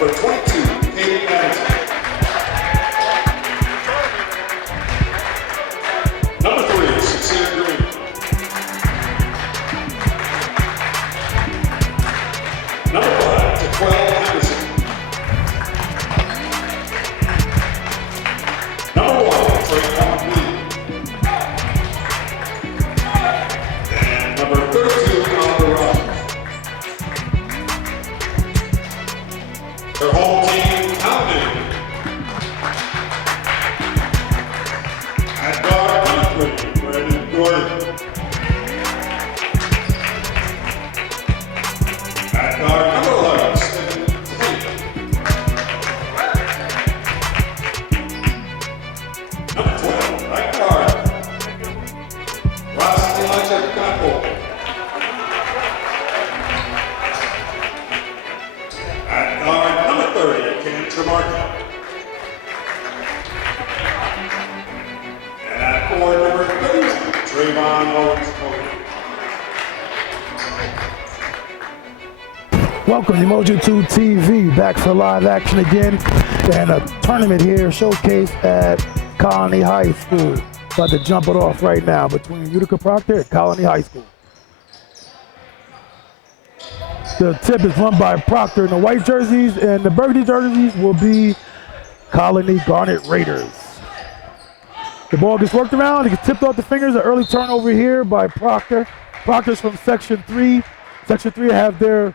Number 22, Katie Madison. Number 3, Sincere Green. Number 5, Jaquel Henderson. Number 1, Trayvon Lee. And number 32, Oliver Rogers. Their home team, Colonie. At guard, number 3, Brandon Gordon. At guard, number 11, Stephen Cleveland. Number 12, right guard, Ross Elijah Campbell. At guard, number 30, Ken Tremarca. And at forward, number 30, Trayvon Owens-Cody. Welcome to Umoja 2 TV, back for live action again, and a tournament here, showcase at Colonie High School. About to jump it off right now between Utica Proctor and Colonie High School. The tip is run by Proctor in the white jerseys, and the burgundy jerseys will be Colonie Garnet Raiders. The ball gets worked around, it gets tipped off the fingers, an early turnover here by Proctor. Proctor's from Section 3. Section 3 have their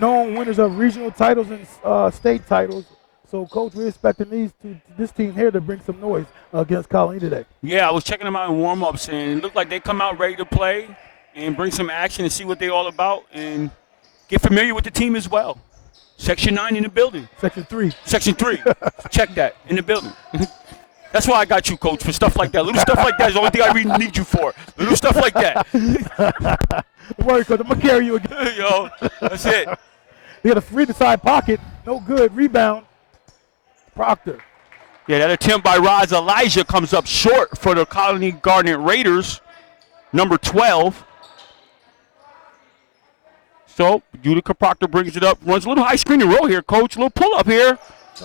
known winners of regional titles and state titles. So, Coach, we're expecting this team here to bring some noise against Colonie today. Yeah, I was checking them out in warm-ups, and it looked like they come out ready to play and bring some action and see what they're all about and get familiar with the team as well. Section 9 in the building. Section 3. Section 3. Check that, in the building. That's why I got you, Coach, for stuff like that. Little stuff like that is the only thing I really need you for. Little stuff like that. Don't worry, Coach, I'm going to carry you again. Yo, that's it. He had a free to side pocket. No good. Rebound. Proctor. Yeah, that attempt by Roz Elijah comes up short for the Colonie Garnet Raiders, number 12. So Utica Proctor brings it up, runs a little high screen and roll here, Coach. A little pull up here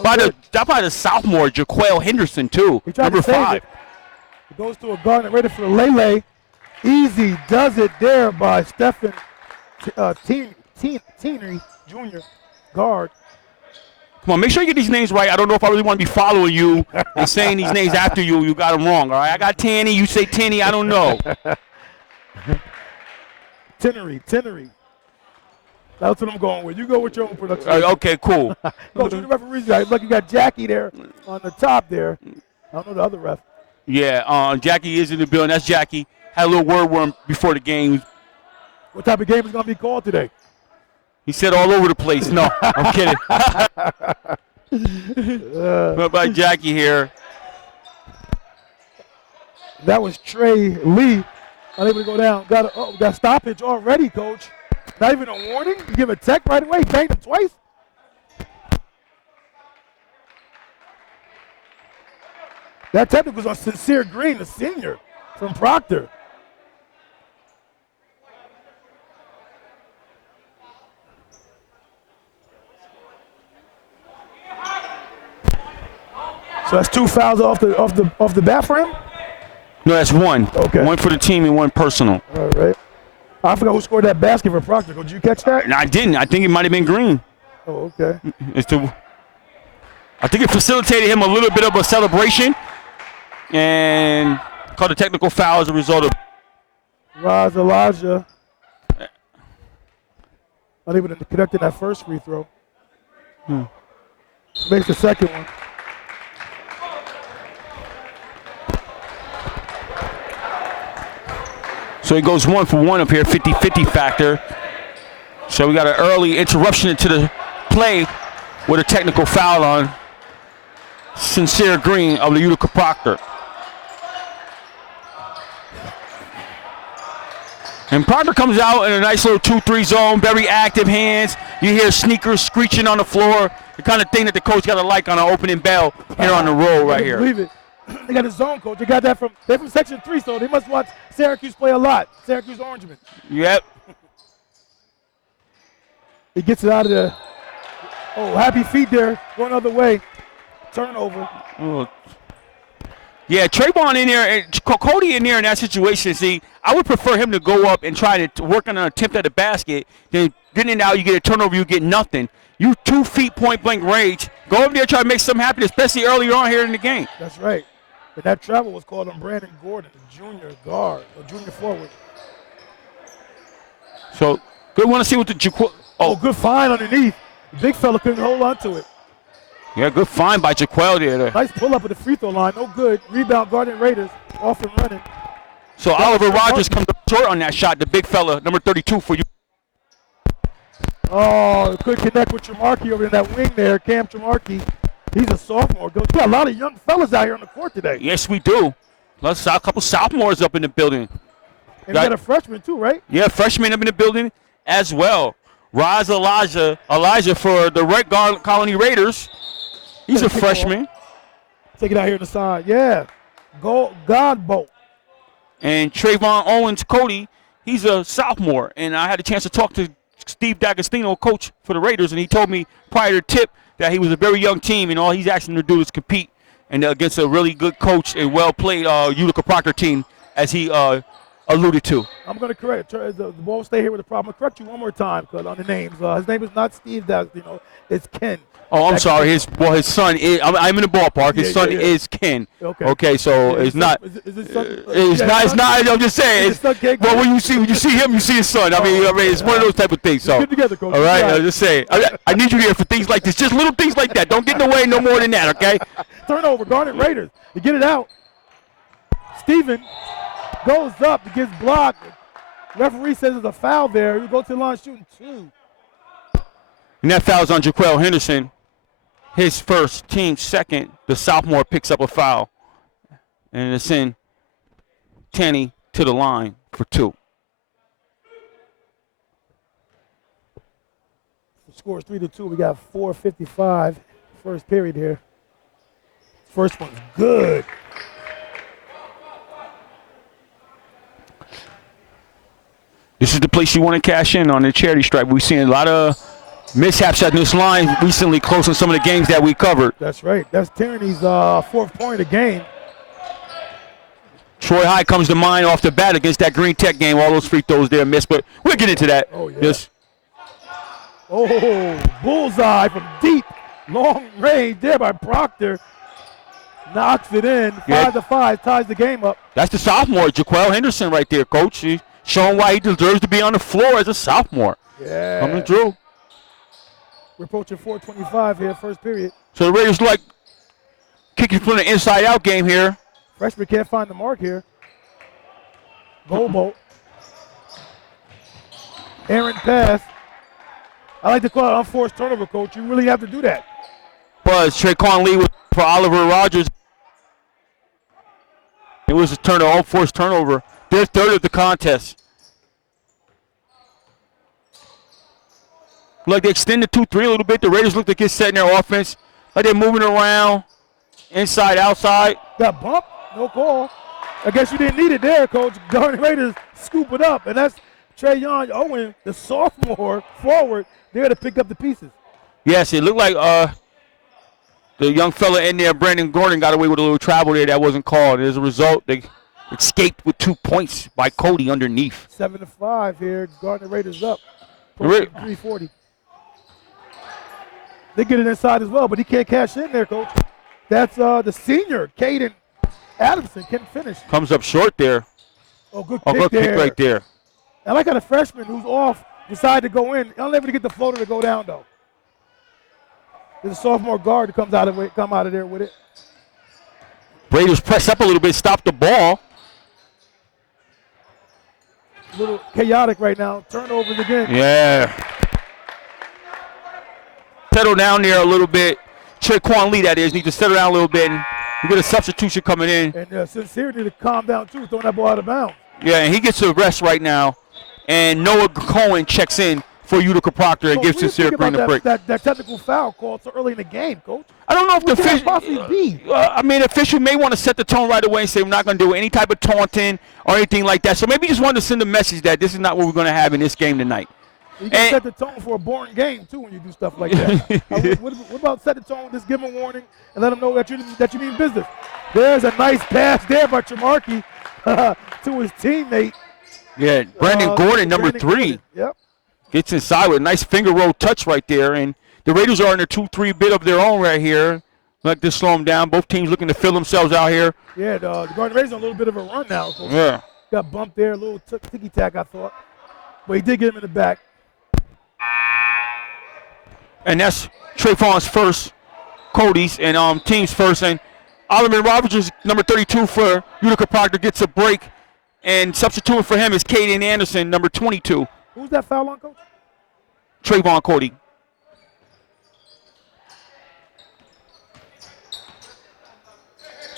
by the sophomore Jaquel Henderson too, number 5. It goes to a Garnet Raider for the Lele. Easy does it there by Stephen Teenery Jr. guard. Come on, make sure you get these names right. I don't know if I really want to be following you and saying these names after you. You got them wrong, all right? I got Tanny, you say Tanny, I don't know. Teenery. That's what I'm going with. You go with your own production. Okay, cool. Coach, the referees, look, you got Jackie there on the top there. I don't know the other ref. Yeah, Jackie is in the building. That's Jackie. Had a little word with him before the game. What type of game is going to be called today? He said all over the place. No, I'm kidding. What about Jackie here? That was Trey Lee. Unable to go down. Got stoppage already, Coach. Not even a warning. You give a tech right away. Banged him twice. That technical was on Sincere Green, the senior from Proctor. So that's 2 fouls off the bat for him? No, that's one. Okay. One for the team and one personal. All right. I forgot who scored that basket for Proctor. Did you catch that? No, I didn't. I think it might have been Green. Oh, okay. I think it facilitated him a little bit of a celebration and called a technical foul as a result of. Roz Elijah unable to connect in that first free throw. Makes the second one. So he goes 1 for 1 up here, 50-50 factor. So we got an early interruption into the play with a technical foul on Sincere Green of the Utica Proctor. And Proctor comes out in a nice little 2-3 zone, very active hands. You hear sneakers screeching on the floor, the kind of thing that the coach got to like on an opening bell here on the roll right here. Believe it. They got a zone coach. They got that they're from Section 3, so they must watch Syracuse play a lot. Syracuse Orangemen. Yep. He gets it out of Oh, happy feet there. Going the other way. Turnover. Oh. Yeah, Trayvon in there, and Cody in there in that situation. See, I would prefer him to go up and try to work on an attempt at the basket. Then getting it out, you get a turnover, you get nothing. You 2 feet point blank range. Go up there, try to make something happen, especially earlier on here in the game. That's right. And that travel was called on Brandon Gordon, the junior guard, or junior forward. So, good one to see what the Oh, good find underneath. The big fella couldn't hold on to it. Yeah, good find by Jaquel there. Nice pull up at the free throw line. No good. Rebound, Garnet Raiders. Off and running. So Oliver Rogers comes up short on that shot. The big fella, number 32 for you. Oh, could connect with Tremarkey over in that wing there. Cam Tremarkey. He's a sophomore. We got a lot of young fellas out here on the court today. Yes, we do. Let's a couple sophomores up in the building. And we got a freshman too, right? Yeah, freshman up in the building as well. Raz Elijah for the Red Colonie Raiders. He's a freshman. Take it out here on the side. Yeah. God bolt. And Trayvon Owens Cody, he's a sophomore. And I had a chance to talk to Steve D'Agostino, coach for the Raiders, and he told me prior to tip that he was a very young team, and all he's asking them to do is compete and against a really good coach and well-played Utica Proctor team, as he alluded to. I'm going to correct. The ball will stay here with the problem. I'll correct you one more time because on the names. His name is not Steve D'Agostino. It's Ken. Oh, I'm sorry. His son is. I'm in the ballpark. His son is Ken. Okay, so it's not. It's not. I'm just saying. Well, when you see him, you see his son. I mean, it's one of those type of things. So, get together, coach. All right, I'm just saying. I need you here for things like this. Just little things like that. Don't get in the way no more than that. Okay. Turnover. Garnet Raiders. You get it out. Steven goes up. He gets blocked. Referee says there's a foul there. You go to the line shooting 2. And that foul's on Jaquel Henderson. His first, team second. The sophomore picks up a foul. And it's in Tanny to the line for 2. The score is 3-2. We got 4:55 first period here. First one's good. This is the place you want to cash in on the charity stripe. We've seen a lot of mishaps at this line recently, close in some of the games that we covered. That's right. That's Tierney's 4th point of the game. Troy High comes to mind off the bat against that Green Tech game. All those free throws there missed, but we'll get into that. Oh, yeah. Yes. Oh, bullseye from deep, long range there by Proctor. Knocks it in. 5-5, ties the game up. That's the sophomore, Jaquel Henderson right there, coach. He's showing why he deserves to be on the floor as a sophomore. Yeah. Coming through. We're approaching 4:25 here, first period. So the Raiders like kicking from the inside out game here. Freshman can't find the mark here. Bolt. Aaron pass. I like to call it unforced turnover, coach. You really have to do that. Buzz, Trayvon Lee for Oliver Rogers. It was a unforced turnover. Their third of the contest. Like they extend the 2-3 a little bit. The Raiders look to get set in their offense. Like they're moving around, inside, outside. Got bumped, no call. I guess you didn't need it there, coach. Garnet Raiders scoop it up, and that's Trayon Owen, the sophomore forward, there to pick up the pieces. Yes, it looked like the young fella in there, Brandon Gordon, got away with a little travel there that wasn't called. As a result, they escaped with 2 points by Cody underneath. 7-5 here. Garnet Raiders up. 340. They get it inside as well, but he can't cash in there, coach. That's the senior, Caden Adamson, can finish. Comes up short there. Oh, good Oh, kick good there. kick right there. I like how the freshman who's off decided to go in. Unable to get the floater to go down, though. There's a sophomore guard that come out of there with it. Raiders press up a little bit, stop the ball. A little chaotic right now. Turnovers again. Yeah. Settle down there a little bit. Traquan Lee, that is, needs to settle down a little bit. And we get a substitution coming in. And Sincerity to calm down, too, throwing that ball out of bounds. Yeah, and he gets a rest right now. And Noah Cohen checks in for Utica Proctor and gives Sincere Green a break. That technical foul called so early in the game, coach. I don't know if the could that official possibly be? I mean, the official may want to set the tone right away and say we're not going to do any type of taunting or anything like that. So maybe just wanted to send a message that this is not what we're going to have in this game tonight. You can And- set the tone for a boring game, too, when you do stuff like that. What about set the tone, just give them a warning, and let them know that you mean business? There's a nice pass there by Tremarky to his teammate. Yeah, Brandon Gordon, number Brandon 3. Gordon. Yep. Gets inside with a nice finger roll touch right there. And the Raiders are in a 2-3 bit of their own right here. Like to slow them down. Both teams looking to fill themselves out here. Yeah, the Garnet Raiders on a little bit of a run now. So Yeah. got bumped there, a little ticky-tack, I thought. But he did get him in the back. And that's Trayvon's first, Cody's, and team's first. And Oliver Roberts, number 32 for Utica Proctor, gets a break. And substituting for him is Caden Anderson, number 22. Who's that foul on, Coach? Trayvon Cody.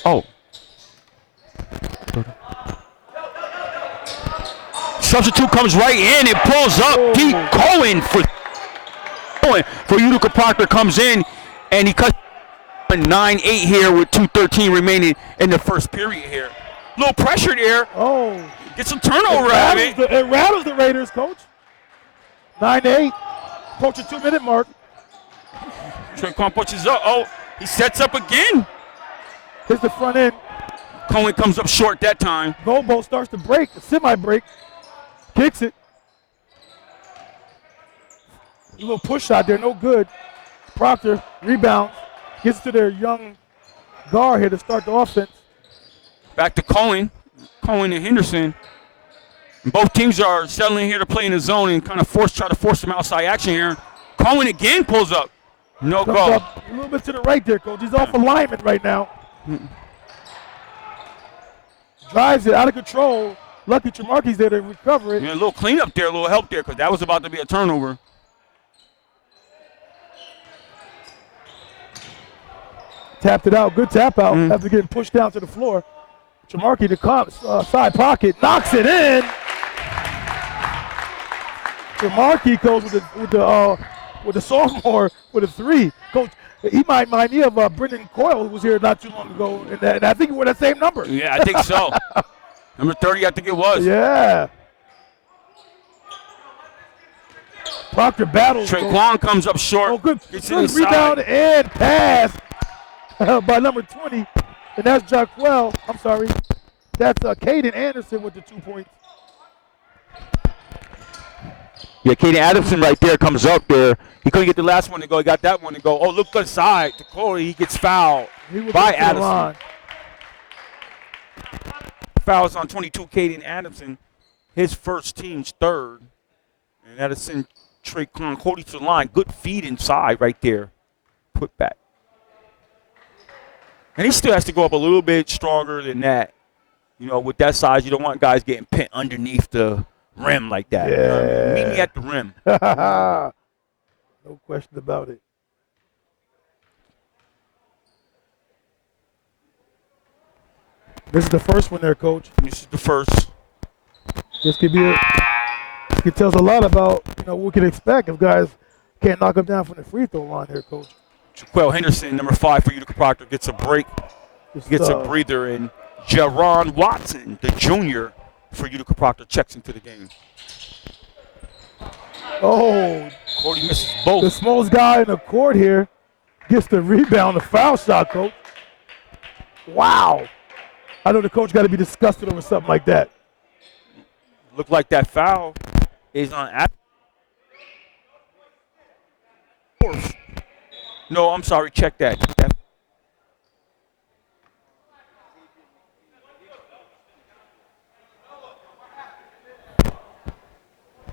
Oh. Substitute comes right in and pulls up. Pete Cohen for Utica Proctor comes in, and he cuts 9-8 here with 2:13 remaining in the first period here. Little pressure there. Oh. Get some turnover out of it. It rattles the Raiders, Coach. 9-8. Approaching 2-minute mark. Trayvon punches up. Oh, he sets up again. Hits the front end. Cohen comes up short that time. Goalpost starts to break, a semi-break. Kicks it. A little push shot there, no good. Proctor rebounds. Gets to their young guard here to start the offense. Back to Cohen. Cohen and Henderson. And both teams are settling here to play in the zone and kind of try to force some outside action here. Cohen again pulls up. No Comes goal. up a little bit to the right there, Coach. He's off alignment right now. Drives it out of control. Lucky Tremarky's there to recover it. Yeah, a little cleanup there, a little help there, because that was about to be a turnover. Tapped it out. Good tap out after getting pushed down to the floor. Tremarky, the side pocket, knocks it in. Tremarky goes with the sophomore with a 3. Coach, he might remind me of Brendan Coyle, who was here not too long ago, and I think he wore that same number. Yeah, I think so. Number 30, I think it was. Yeah. Proctor battles. Traquan comes up short. Oh, good Gets rebound and pass by number 20. And that's Jaquel. I'm sorry. That's Caden Anderson with the 2 points. Yeah, Caden Adamson right there comes up there. He couldn't get the last one to go. He got that one to go. Oh, look inside to Corey. He gets fouled by Adamson. Fouls on 22, Caden Adamson. His first, team's third. And that'll send Traquan Cody to the line. Good feed inside right there. Put back. And he still has to go up a little bit stronger than that. You know, with that size, you don't want guys getting pinned underneath the rim like that. Yeah. Meet me at the rim. No question about it. This is the first one there, Coach. This is the first. This could tell us a lot about what we can expect if guys can't knock them down from the free throw line here, Coach. Jaquel Henderson, number 5 for Utica Proctor, gets a break. Gets a breather, and Jaron Watson, the junior for Utica Proctor, checks into the game. Oh, Cody misses both. the smallest guy in the court here gets the rebound, the foul shot, Coach. Wow. I know the coach got to be disgusted over something like that. Looked like that foul is on. No, I'm sorry. Check that.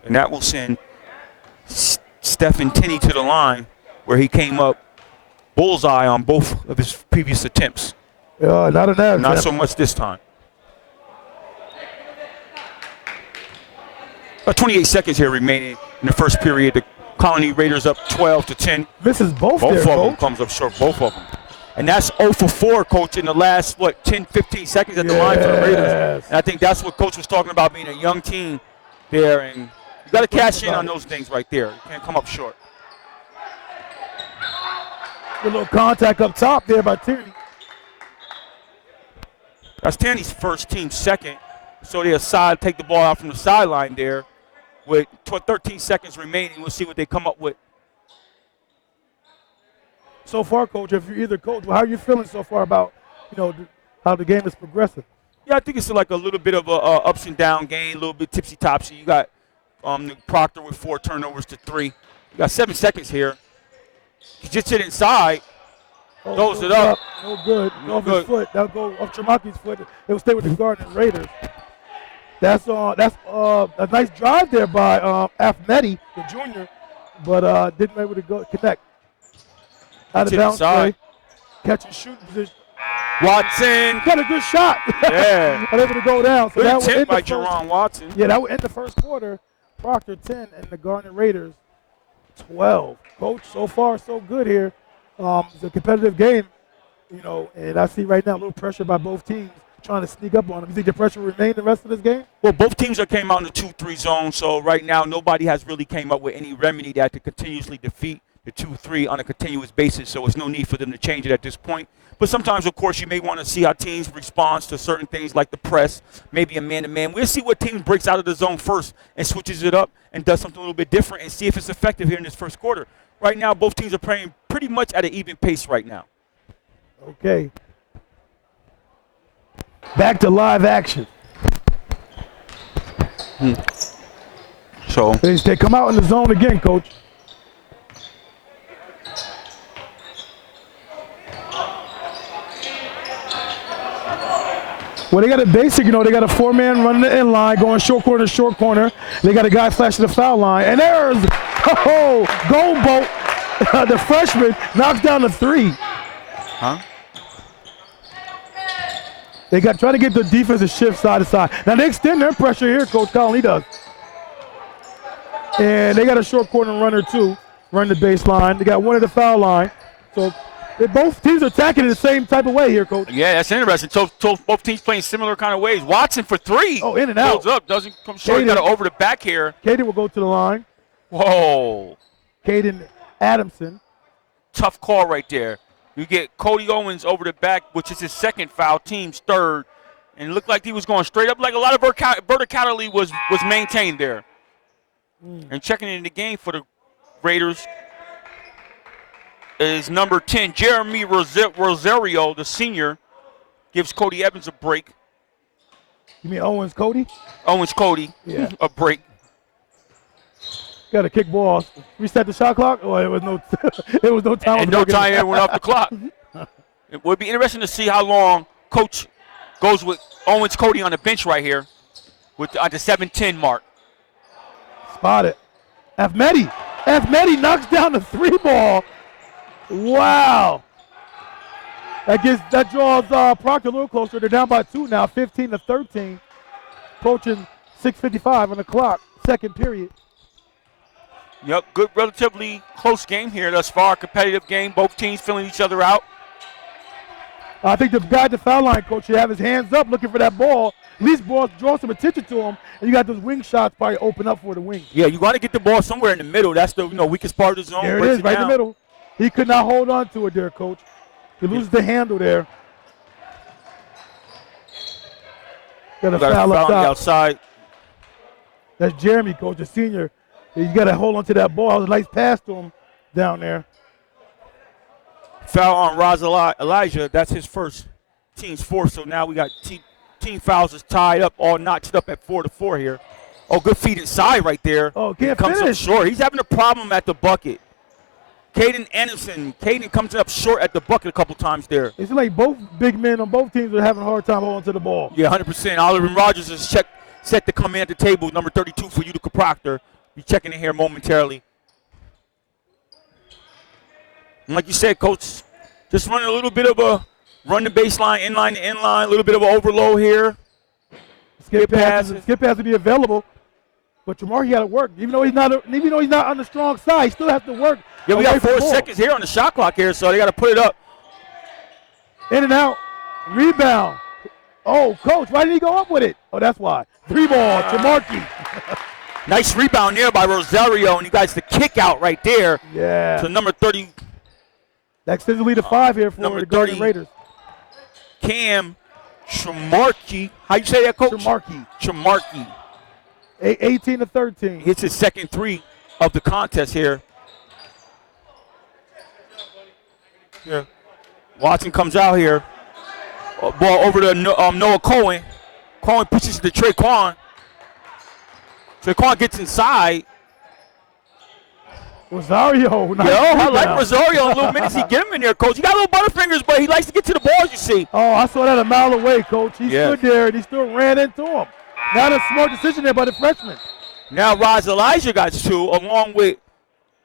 And that will send Stephen Tinney to the line, where he came up bullseye on both of his previous attempts. Not an average. Not so much this time. About 28 seconds here remaining in the first period. The Colonie Raiders up 12-10. Misses both Both there, of them Coach. comes up short, both of them. And that's 0 for 4, Coach, in the last, 10, 15 seconds at the line for the Raiders. And I think that's what Coach was talking about, being a young team there. And you got to cash in on those things right there. You can't come up short. A little contact up top there by Tierney. That's Tierney's first, team second. So they'll take the ball out from the sideline there. with 13 seconds remaining. We'll see what they come up with. So far, Coach, if you're either coach, how are you feeling so far about, how the game is progressing? Yeah, I think it's like a little bit of a ups and down game, a little bit tipsy-topsy. You got Proctor with 4 turnovers to 3. You got 7 seconds here. He just hit inside. Throws it up. No good. No Off good. his foot. That'll go off Tremarky's foot. It will stay with the Garnet Raiders. That's a nice drive there by Afmeti, the junior, but didn't be able to go connect. Out of bounds play. Catch and shoot position. Watson. Got a good shot. Yeah. Unable to go down. So Good that would tip end by the first. Jerron Watson. Yeah, that would end the first quarter. Proctor 10 and the Garnet Raiders 12. Coach, so far so good here. It's a competitive game, and I see right now a little pressure by both teams trying to sneak up on them. You think the pressure will remain the rest of this game? Well, both teams are came out in the 2-3 zone, so right now nobody has really came up with any remedy that to continuously defeat the 2-3 on a continuous basis, so there's no need for them to change it at this point. But sometimes, of course, you may want to see how teams respond to certain things like the press, maybe a man-to-man. We'll see what team breaks out of the zone first and switches it up and does something a little bit different and see if it's effective here in this first quarter. Right now, both teams are playing pretty much at an even pace right now. Okay. Back to live action. So They come out in the zone again, Coach. Well, they got a basic, they got a 4-man running the end line, going short corner. They got a guy flashing the foul line. And there's, Gold Boat, the freshman, knocks down the 3. Huh? They got trying to get the defense to shift side to side. Now they extend their pressure here, Coach Colonie does. And they got a short corner runner too, run the baseline. They got one at the foul line. So both teams are attacking in the same type of way here, Coach. Yeah, that's interesting. So both teams playing similar kind of ways. Watson for 3. Oh, in and out. Builds up, doesn't come short. Got it over the back here. Caden will go to the line. Whoa. Caden Adamson. Tough call right there. You get Cody Owens over the back, which is his second foul, team's third. And it looked like he was going straight up. Like a lot of verticality was maintained there. And checking in the game for the Raiders is number 10, Jeremy Rosario, the senior, gives Cody Evans a break. You mean Owens Cody? Owens Cody, Yeah. a break. Got a kick ball. Reset the shot clock? Oh, it was no it was no time. And no time went off the clock. It would be interesting to see how long Coach goes with Owens Cody on the bench right here with at the 7-10 mark. Spotted. Afmeti knocks down the 3 ball. Wow. That draws Proctor a little closer. They're down by 2 now, 15-13. Approaching 6:55 on the clock, second period. Yep, good, relatively close game here thus far. Competitive game. Both teams filling each other out. I think the guy at the foul line, Coach, should have his hands up looking for that ball. At least draw some attention to him, and you got those wing shots probably open up for the wing. Yeah, you got to get the ball somewhere in the middle. That's the weakest part of the zone. There it Breaks is, right in down. the middle. He could not hold on to it there, Coach. He loses the handle there. Got a Got a foul foul up on the top. outside. That's Jeremy, Coach, the senior. You got to hold on to that ball. It was a nice pass to him down there. Foul on Elijah. That's his first, team's fourth. So now we got team fouls is tied up, all notched up at 4-4 here. Oh, good feed inside right there. Oh, can't Comes finish. up short. He's having a problem at the bucket. Caden Anderson. Caden comes up short at the bucket a couple times there. It's like both big men on both teams are having a hard time holding to the ball. Yeah, 100%. Oliver Rogers is set to come in at the table, number 32 for Utica Proctor. Be checking in here momentarily. And like you said, Coach, just running a little bit of a run the baseline, inline to inline, a little bit of an overload here. Skip pass will be available, but Tremarky got to work. Even though he's not on the strong side, he still has to work. Yeah, we got away from 4 the ball. seconds here on the shot clock here, so they got to put it up. In and out, rebound. Oh, Coach, why did he go up with it? Oh, that's why. 3 ball, Tremarky. Nice rebound there by Rosario, and you guys the kick out right there. Yeah. To number 30, That extends the lead to 5 here for number the Garnet 30. Raiders. Cam Tremarky. How you say that, Coach? Tremarky. Tremarky. 18-13. Hits his second three of the contest here. Here. Watson comes out here. Ball over to Noah Cohen. Cohen pushes to Traquan. Traquan gets inside. Rosario. Nice I like rebound. Rosario in little minutes he get him in there, Coach. He got little butterfingers, but he likes to get to the ball, you see. Oh, I saw that a mile away, Coach. He Yeah. stood there and he still ran into him. Not a smart decision there by the freshman. Now Roz Elijah got two, along with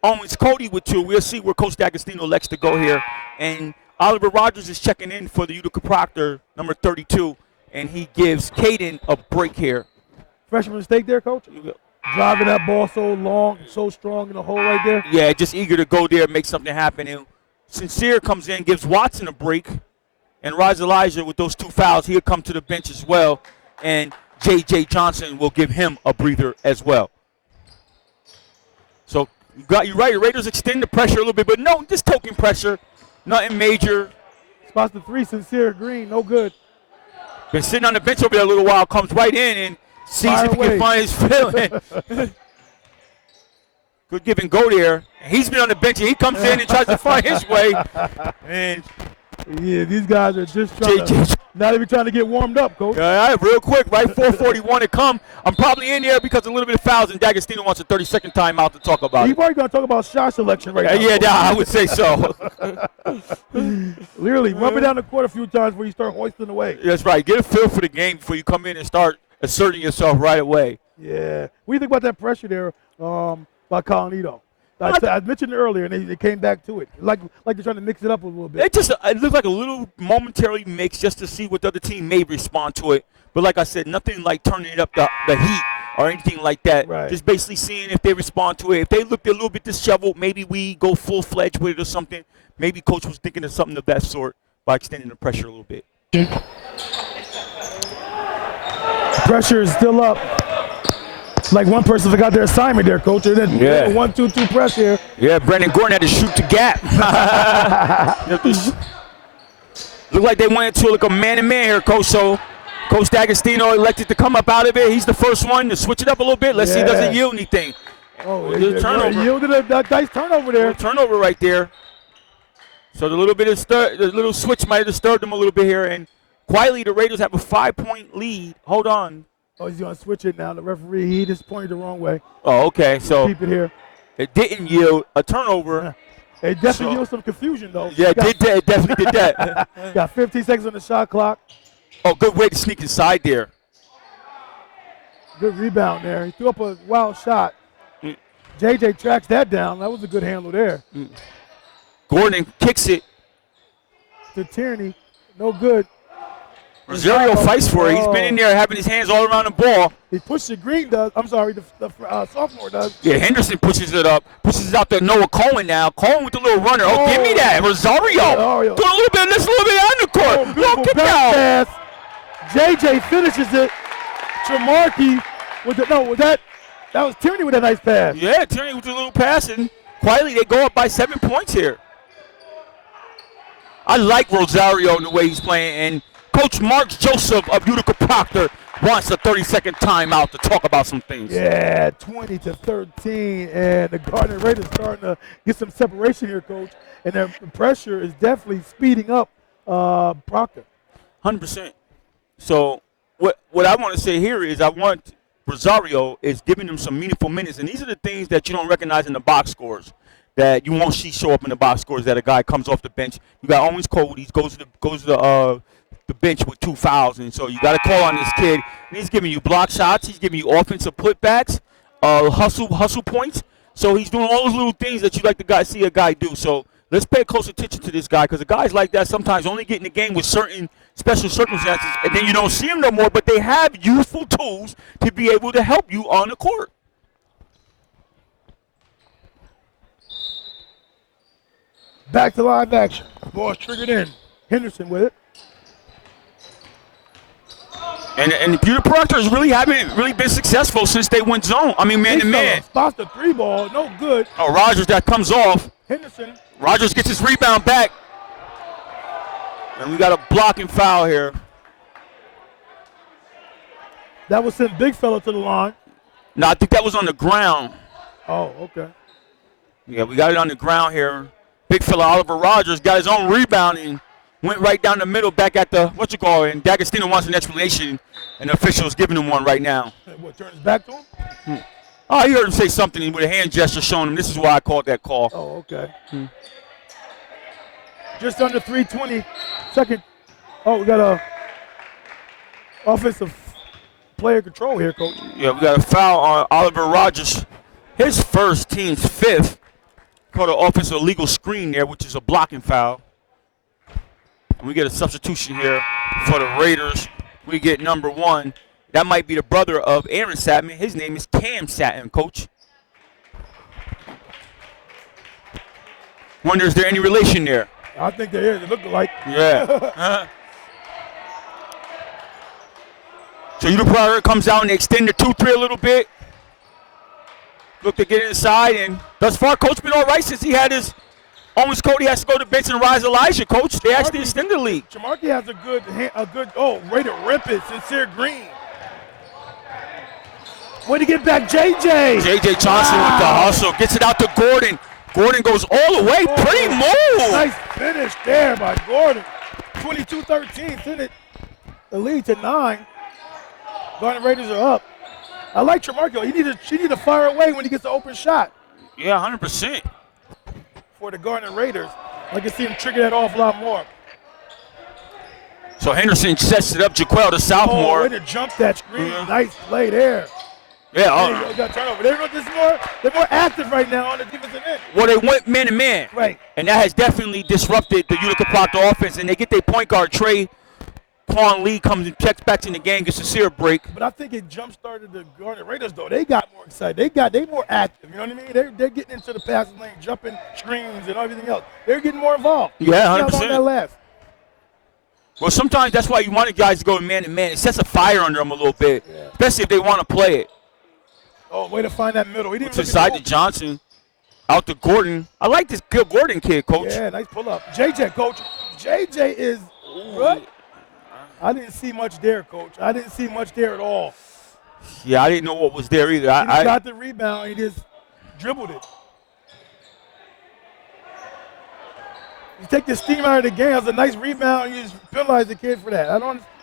Owens Cody with two. We'll see where Coach D'Agostino elects to go here. And Oliver Rogers is checking in for the Utica Proctor, number 32, and he gives Caden a break here. Freshman mistake there, Coach? Driving that ball so long, so strong in the hole right there. Yeah, just eager to go there and make something happen. And Sincere comes in, gives Watson a break, and Roz Elijah with those two fouls, he'll come to the bench as well. And J.J. Johnson will give him a breather as well. So you're right. The Raiders extend the pressure a little bit, but no, just token pressure, nothing major. Spots the three, Sincere Green, no good. Been sitting on the bench over there a little while, comes right in and sees if he can find his feeling. Good give and go there. He's been on the bench and he comes in and tries to find his way. And yeah, these guys are just not even trying to get warmed up, Coach. all right, real quick, right? 4:41 to come. I'm probably in there because a little bit of fouls, and D'Agostino wants a 30-second timeout to talk about He's it. probably going to talk about shot selection right now. Yeah, I would say so. Literally, rub it down the court a few times before you start hoisting away. That's right. Get a feel for the game before you come in and start asserting yourself right away. Yeah. What do you think about that pressure there by Colonie, though? I mentioned it earlier, and they came back to it. Like they're trying to mix it up a little bit. It looked like a little momentary mix just to see what the other team may respond to it. But like I said, nothing like turning it up the heat or anything like that. Right. Just basically seeing if they respond to it. If they looked a little bit disheveled, maybe we go full-fledged with it or something. Maybe Coach was thinking of something of that sort by extending the pressure a little bit. Pressure is still up. It's like one person forgot their assignment there, Coach. And then 1-2-2 press here. Yeah, Brandon Gordon had to shoot the gap. Look like they went into like a man-to-man here, Coach. So Coach D'Agostino elected to come up out of it. He's the first one to switch it up a little bit. Let's see if he doesn't yield anything. Oh, turnover. Yielded a nice turnover there. Turnover right there. So the little switch might have disturbed them a little bit here. And quietly, the Raiders have a 5-point lead. Hold on. Oh, he's going to switch it now. The referee, he just pointed the wrong way. Oh, okay. So keep it here. It didn't yield a turnover. It definitely yielded some confusion, though. Yeah, it definitely did that. Got 15 seconds on the shot clock. Oh, good way to sneak inside there. Good rebound there. He threw up a wild shot. JJ tracks that down. That was a good handle there. Gordon kicks it to Tierney. No good. Rosario fights for it. He's been in there having his hands all around the ball. He pushed it. Green does. I'm sorry, the sophomore does. Yeah, Henderson pushes it up. Pushes it out to Noah Cohen now. Cohen with the little runner. Oh, give me that. Rosario. Do a little bit of this, a little bit on the court. Little kick out. Pass. JJ finishes it. Tremarkey with that was Tierney with a nice pass. Yeah, Tierney with a little pass, and quietly they go up by 7 points here. I like Rosario in the way he's playing, and Coach Mark Joseph of Utica Proctor wants a 30-second timeout to talk about some things. Yeah, 20-13, and the Garnet Raiders starting to get some separation here, Coach. And their pressure is definitely speeding up Proctor. 100%. So what I want to say here is I want Rosario is giving them some meaningful minutes, and these are the things that you don't recognize in the box scores that you won't see show up in the box scores. That a guy comes off the bench. You got Owens Cody goes to the bench with 2 fouls, and so you got to call on this kid. And he's giving you block shots. He's giving you offensive putbacks, hustle points. So he's doing all those little things that you like to see a guy do. So let's pay close attention to this guy, because the guys like that sometimes only get in the game with certain special circumstances, and then you don't see them no more, but they have useful tools to be able to help you on the court. Back to live action. Ball's triggered in. Henderson with it. And the Utica Proctor haven't really been successful since they went zone. I mean, man-to-man. Spots the 3 ball. No good. Oh, Rogers, that comes off. Henderson. Rogers gets his rebound back. And we got a blocking foul here. That would send Big Fella to the line. No, I think that was on the ground. Oh, okay. Yeah, we got it on the ground here. Big fella Oliver Rogers got his own rebound and went right down the middle back at the, and D'Agostino wants an explanation, and the official is giving him one right now. What, turn his back to him? Oh, he heard him say something with a hand gesture showing him this is why I called that call. Oh, okay. Just under 3:20 second. Oh, we got a offensive player control here, Coach. Yeah, we got a foul on Oliver Rogers. His first, team's fifth. Called an offensive illegal screen there, which is a blocking foul. And we get a substitution here for the Raiders. We get number 1. That might be the brother of Aaron Satman. His name is Cam Satman, Coach. Wonder, is there any relation there? I think there is. It looked like. Yeah. So Utica Proctor comes out and they extend the 2-3 a little bit. Look to get inside, and thus far, Coach been all right since he had his Owens Cody has to go to the bench and rise Elijah, Coach. They actually extended the lead. Chamarki has a good, way to rip it, Sincere Green. Way to get back, JJ. JJ Johnson with the hustle, gets it out to Gordon. Gordon goes all the way, pretty move. Nice finish there by Gordon. 22-13, send it the lead to 9. Garnet Raiders are up. I like Tremarco. She need to fire away when he gets the open shot. Yeah, 100%. For the Garnet Raiders. I can see him trigger that off a lot more. So Henderson sets it up. Jaquel, the sophomore. Oh, way to jump that screen. Nice play there. Yeah. There you go, turnover. They're more active right now on the defensive end. Well, they went man-to-man. Right. And that has definitely disrupted the Utica Proctor offense. And they get their point guard, Trey Quan Lee, comes and checks back in the game, gets a sincere break. But I think it jump-started the Garnet Raiders, though. They got more excited. They more active. You know what I mean? They're getting into the passing lane, jumping screens and everything else. They're getting more involved. Yeah, 100%. How long that lasts. Well, sometimes that's why you want the guys to go man-to-man. It sets a fire under them a little bit, especially if they want to play it. Oh, way to find that middle. He didn't It's inside to Johnson, out to Gordon. I like this good Gordon kid, Coach. Yeah, nice pull-up. JJ, Coach. JJ is what? I didn't see much there, Coach. I didn't see much there at all. Yeah, I didn't know what was there either. He got the rebound. He just dribbled it. You take the steam out of the game. That's a nice rebound. You just penalize the kid for that.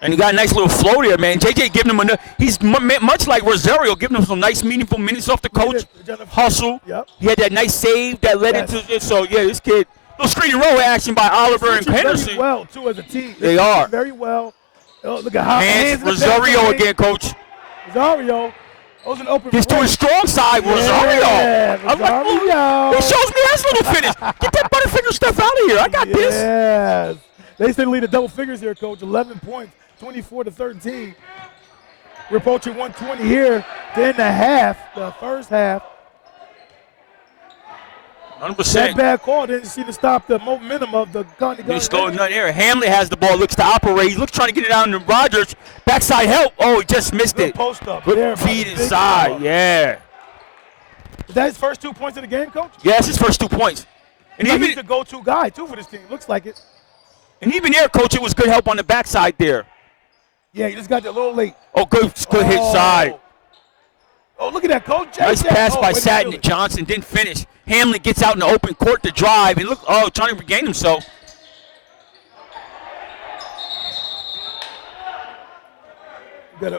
And he got a nice little flow there, man. JJ giving him enough. He's much like Rosario, giving him some nice, meaningful minutes off the coach. Hustle. Yep. He had that nice save that led into it. So, yeah, this kid, little screen and roll action by Oliver and Henderson. Very well, too, as a team. They are. Very well. Oh, look at how hands Rosario again, Coach. Rosario. Those an open. He's to his strong side, Rosario. I'm like, he shows me his little finish. Get that Butterfinger stuff out of here. I got this. Yes. They still lead the double figures here, Coach. 11 points, 24-13. We're approaching 120 here to end the first half. 100%. That bad call didn't seem to stop the momentum of the Garnet. He's slowing nothing here. Hamley has the ball, looks to operate. He looks trying to get it down to Rogers. Backside help. Oh, he just missed Good it. Post up. Good feed inside. Yeah. Is that his first 2 points of the game, Coach? Yeah, it's his first 2 points. And even he's the go-to guy, too, for this team. Looks like it. And even there, Coach, it was good help on the backside there. Yeah, he just got there a little late. Oh, good hit side. Oh, look at that, Coach. Nice pass by Satin to Johnson. Didn't finish. Hamlin gets out in the open court to drive. And look, trying to regain himself. Got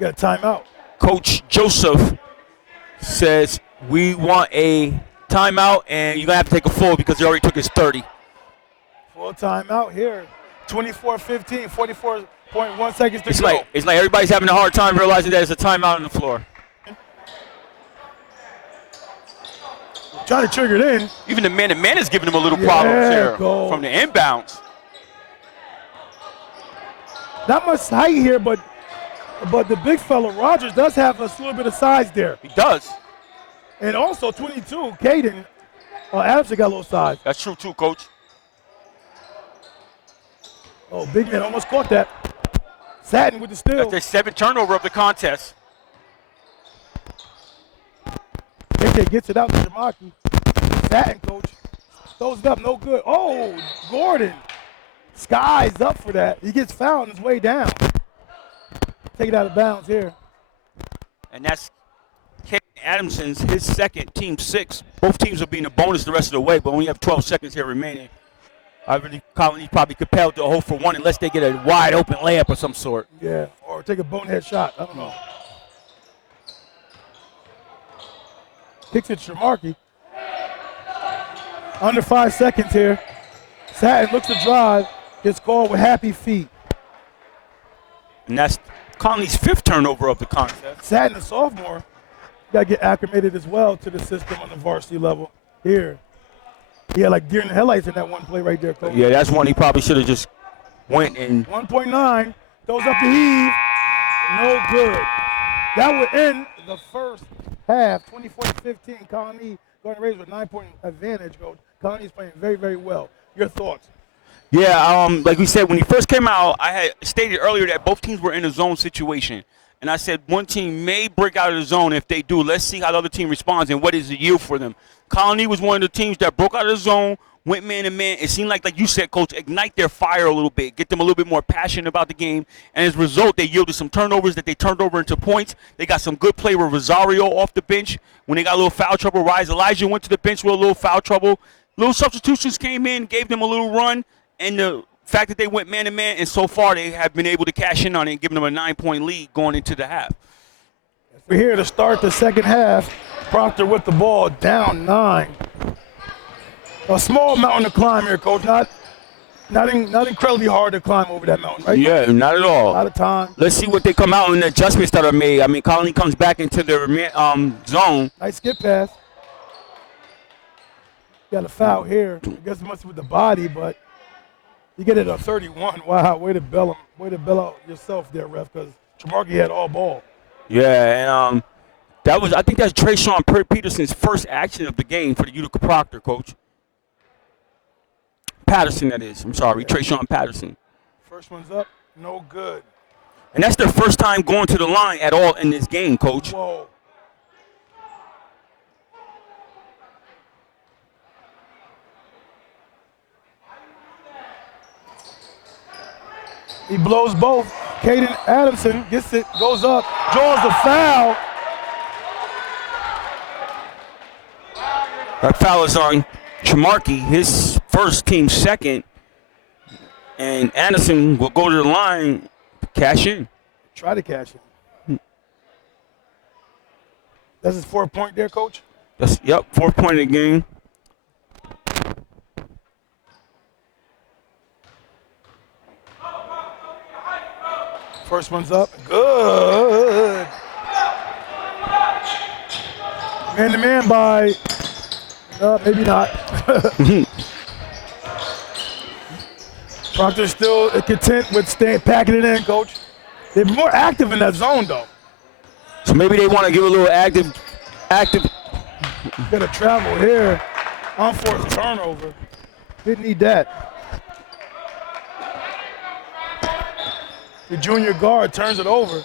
a timeout. Coach Joseph says we want a timeout, and you're going to have to take a full because he already took his 30. Full timeout here. 24-15, 44.1 seconds to go. It's like everybody's having a hard time realizing that it's a timeout on the floor. Trying to trigger it in. Even the man-to-man is giving him a little problems here from the inbounds. Not much height here, but the big fella, Rogers, does have a little bit of size there. He does. And also 22, Caden, Adamson got a little size. That's true too, Coach. Oh, big man almost caught that. Satin with the steal. That's their 7th turnover of the contest. JJ gets it out to Jamaki. Satin, Coach. Throws it up, no good. Oh, Gordon. Sky's up for that. He gets fouled on his way down. Take it out of bounds here. And that's Adamson's his second, team 6. Both teams will be in the bonus the rest of the way, but only have 12 seconds here remaining. I really, Colonie's probably compelled to hold for 1 unless they get a wide open layup of some sort. Yeah, or take a bonehead shot. I don't know. Kicks it to Shamarky. Under 5 seconds here. Satin looks to drive. Gets called with happy feet. And that's Colonie's 5th turnover of the contest. Satin, a sophomore, got to get acclimated as well to the system on the varsity level. Here. He had like deer in the headlights in that one play right there, Coach. Yeah, that's one he probably should have just went and. 1.9. Throws up the heave. No good. That would end the first half. 24-15. Colonie going to raise with 9-point advantage, Coach. Colonie's playing very, very well. Your thoughts? Yeah, like we said, when he first came out, I had stated earlier that both teams were in a zone situation. And I said one team may break out of the zone. If they do, let's see how the other team responds and what is the yield for them. Colonie was one of the teams that broke out of the zone, went man-to-man. It seemed like you said, Coach, ignite their fire a little bit, get them a little bit more passionate about the game. And as a result, they yielded some turnovers that they turned over into points. They got some good play with Rosario off the bench. When they got a little foul trouble, Elijah went to the bench with a little foul trouble. Little substitutions came in, gave them a little run. And the fact that they went man-to-man, and so far they have been able to cash in on it and give them a 9-point lead going into the half. We're here to start the second half. Proctor with the ball, down 9. A small mountain to climb here, Coach. Not incredibly hard to climb over that mountain, right? Yeah, not at all. A lot of time. Let's see what they come out in the adjustments that are made. I mean, Colonie comes back into their zone. Nice skip pass. Got a foul here. I guess it must be with the body, but you get it at 31. Wow, way to bail out yourself there, ref, because Shamarky had all ball. Yeah, and I think that's Trayshawn Peterson's first action of the game for the Utica Proctor, Coach. Patterson, that is. I'm sorry, Trayshawn Patterson. First one's up, no good. And that's their first time going to the line at all in this game, Coach. Whoa. He blows both. Caden Adamson gets it, goes up, draws the foul. That foul is on Shamarky, his first, team second. And Anderson will go to the line, cash in. Try to cash in. That's his 4-point there, Coach? Yep, 4-point in the game. First one's up. Good. Man-to-man by, maybe not. Proctor's still content with packing it in, Coach. They're more active in that zone, though. So maybe they want to give a little active. Got to travel here. Unforced turnover. Didn't need that. The junior guard turns it over.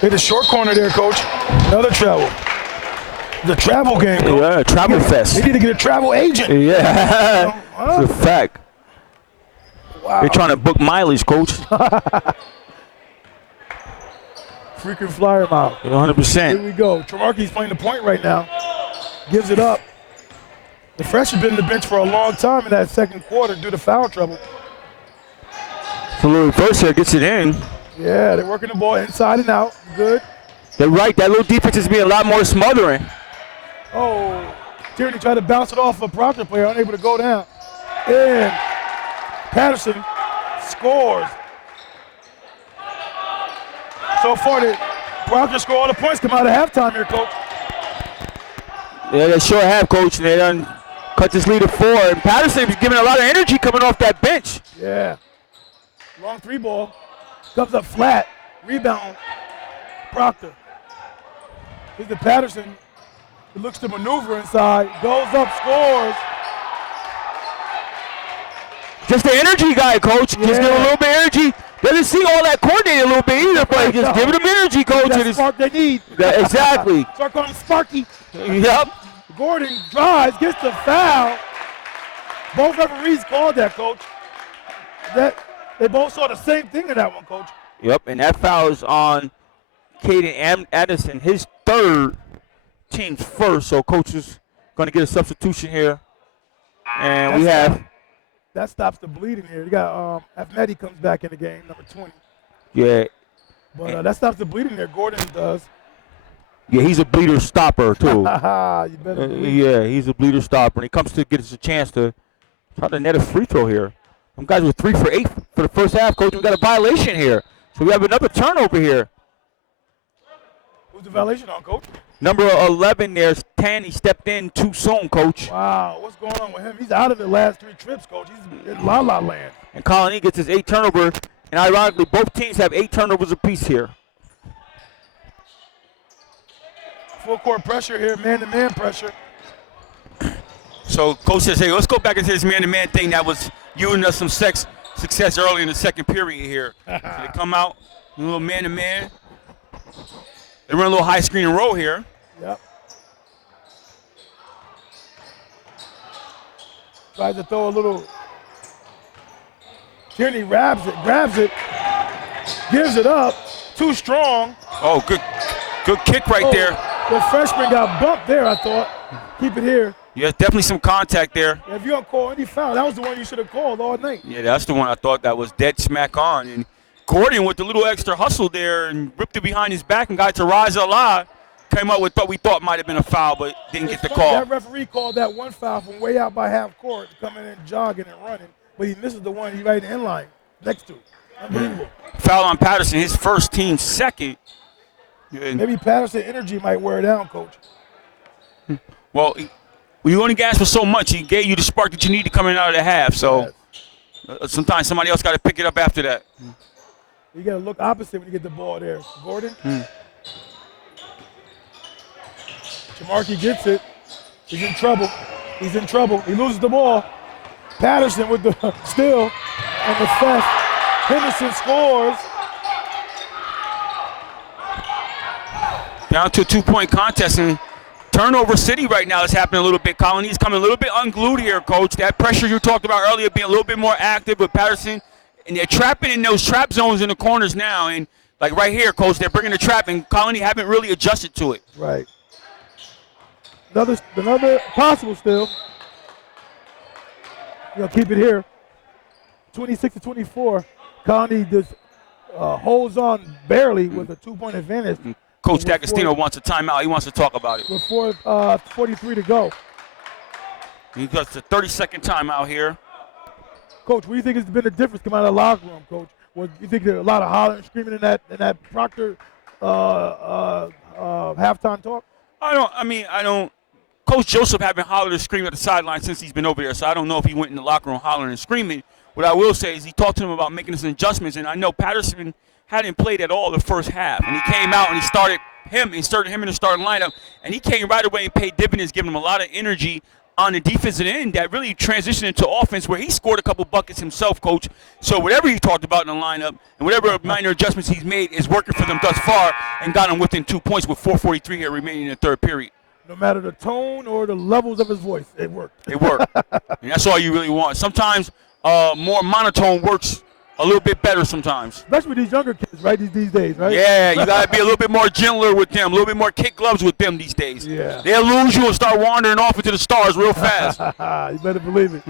Hit the short corner there, Coach. Another travel. The travel game, Coach. Yeah, travel fest. They need to get a travel agent. Yeah, it's a fact. Wow. They're trying to book mileage, Coach. Freaking flyer mile. 100%. Here we go. Shamarky's playing the point right now. Gives it up. The freshman been on the bench for a long time in that second quarter due to foul trouble. So a little reverse here, gets it in. Yeah, they're working the ball inside and out. Good. They're right. That little defense is being a lot more smothering. Oh, Tierney tried to bounce it off a Proctor player, unable to go down. And Patterson scores. So far, the Proctor score all the points come out of halftime here, Coach. Yeah, they sure have, Coach. They done cut this lead to 4. And Patterson was giving a lot of energy coming off that bench. Yeah. Long 3 ball. Comes up flat. Rebound. Proctor. Here's the Patterson. He looks to maneuver inside. Goes up, scores. Just the energy guy, Coach. Yeah. Just give him a little bit of energy. Doesn't see all that coordinated a little bit either, but just give them energy, Coach. That spark they need. Exactly. Start calling him Sparky. Yep. Gordon drives, gets the foul. Both referees called that, Coach. They both saw the same thing in that one, Coach. Yep, and that foul is on Caden Addison, his third, team's first. So Coach is going to get a substitution here. And that stops the bleeding here. You got Afneti comes back in the game, number 20. Yeah. But that stops the bleeding there. Gordon does. Yeah, he's a bleeder stopper, too. You better believe it. Yeah, he's a bleeder stopper. And he comes to get us a chance to try to net a free throw here. Some guys were 3 for 8 for the first half, Coach. We got a violation here. So we have another turnover here. Who's the violation on, Coach? Number 11 there's 10. He stepped in too soon, Coach. Wow, what's going on with him? He's out of the last 3 trips, Coach. He's in la-la land. And Colonie gets his 8th turnover. And ironically, both teams have 8 turnovers apiece here. Full court pressure here, man-to-man pressure. So Coach says, hey, let's go back into this man-to-man thing that was yielding us some success early in the second period here. So they come out, a little man-to-man. They run a little high screen and roll here. Yep. Tries to throw a little. Tierney grabs it, gives it up. Too strong. Oh, good kick right there. The freshman got bumped there, I thought. Keep it here. Yeah, definitely some contact there. If you don't call any foul, that was the one you should have called all night. Yeah, that's the one I thought that was dead smack on. And Gordon with the little extra hustle there and ripped it behind his back and got to rise alive. Came up with what we thought might have been a foul, but didn't get the call. That referee called that one foul from way out by half court, coming in, jogging and running, but he misses the one he right in line next to. Unbelievable. Foul on Patterson, his first, team second. And maybe Patterson energy might wear down, Coach. Well, you only gas for so much. He gave you the spark that you need to come in out of the half. So sometimes somebody else got to pick it up after that. You got to look opposite when you get the ball there. Gordon. Jamarkey gets it. He's in trouble. He loses the ball. Patterson with the steal and the theft. Henderson scores. Down to a 2-point contest, and turnover city right now is happening a little bit. Colonie's coming a little bit unglued here, Coach. That pressure you talked about earlier being a little bit more active with Patterson, and they're trapping in those trap zones in the corners now. And like right here, Coach, they're bringing the trap, and Colonie haven't really adjusted to it. Right. Another possible steal. You'll keep it here. 26-24. Colonie just holds on barely with a 2-point advantage. Coach D'Agostino wants a timeout. He wants to talk about it. With 43 to go. He got the 30-second timeout here. Coach, what do you think has been the difference coming out of the locker room, Coach? What you think there's a lot of hollering, screaming in that Proctor halftime talk? I don't. Coach Joseph had been hollering and screaming at the sideline since he's been over there, so I don't know if he went in the locker room hollering and screaming. What I will say is he talked to him about making some adjustments, and I know Patterson hadn't played at all the first half, and he came out and he inserted him in the starting lineup, and he came right away and paid dividends, giving him a lot of energy on the defensive end that really transitioned into offense where he scored a couple buckets himself, Coach. So whatever he talked about in the lineup and whatever minor adjustments he's made is working for them thus far and got him within 2 points with 4:43 here remaining in the third period. No matter the tone or the levels of his voice, it worked. It worked. And that's all you really want. Sometimes more monotone works a little bit better sometimes. Especially with these younger kids, right, these days, right? Yeah, you got to be a little bit more gentler with them, a little bit more kick gloves with them these days. Yeah. They'll lose you and start wandering off into the stars real fast. You better believe it.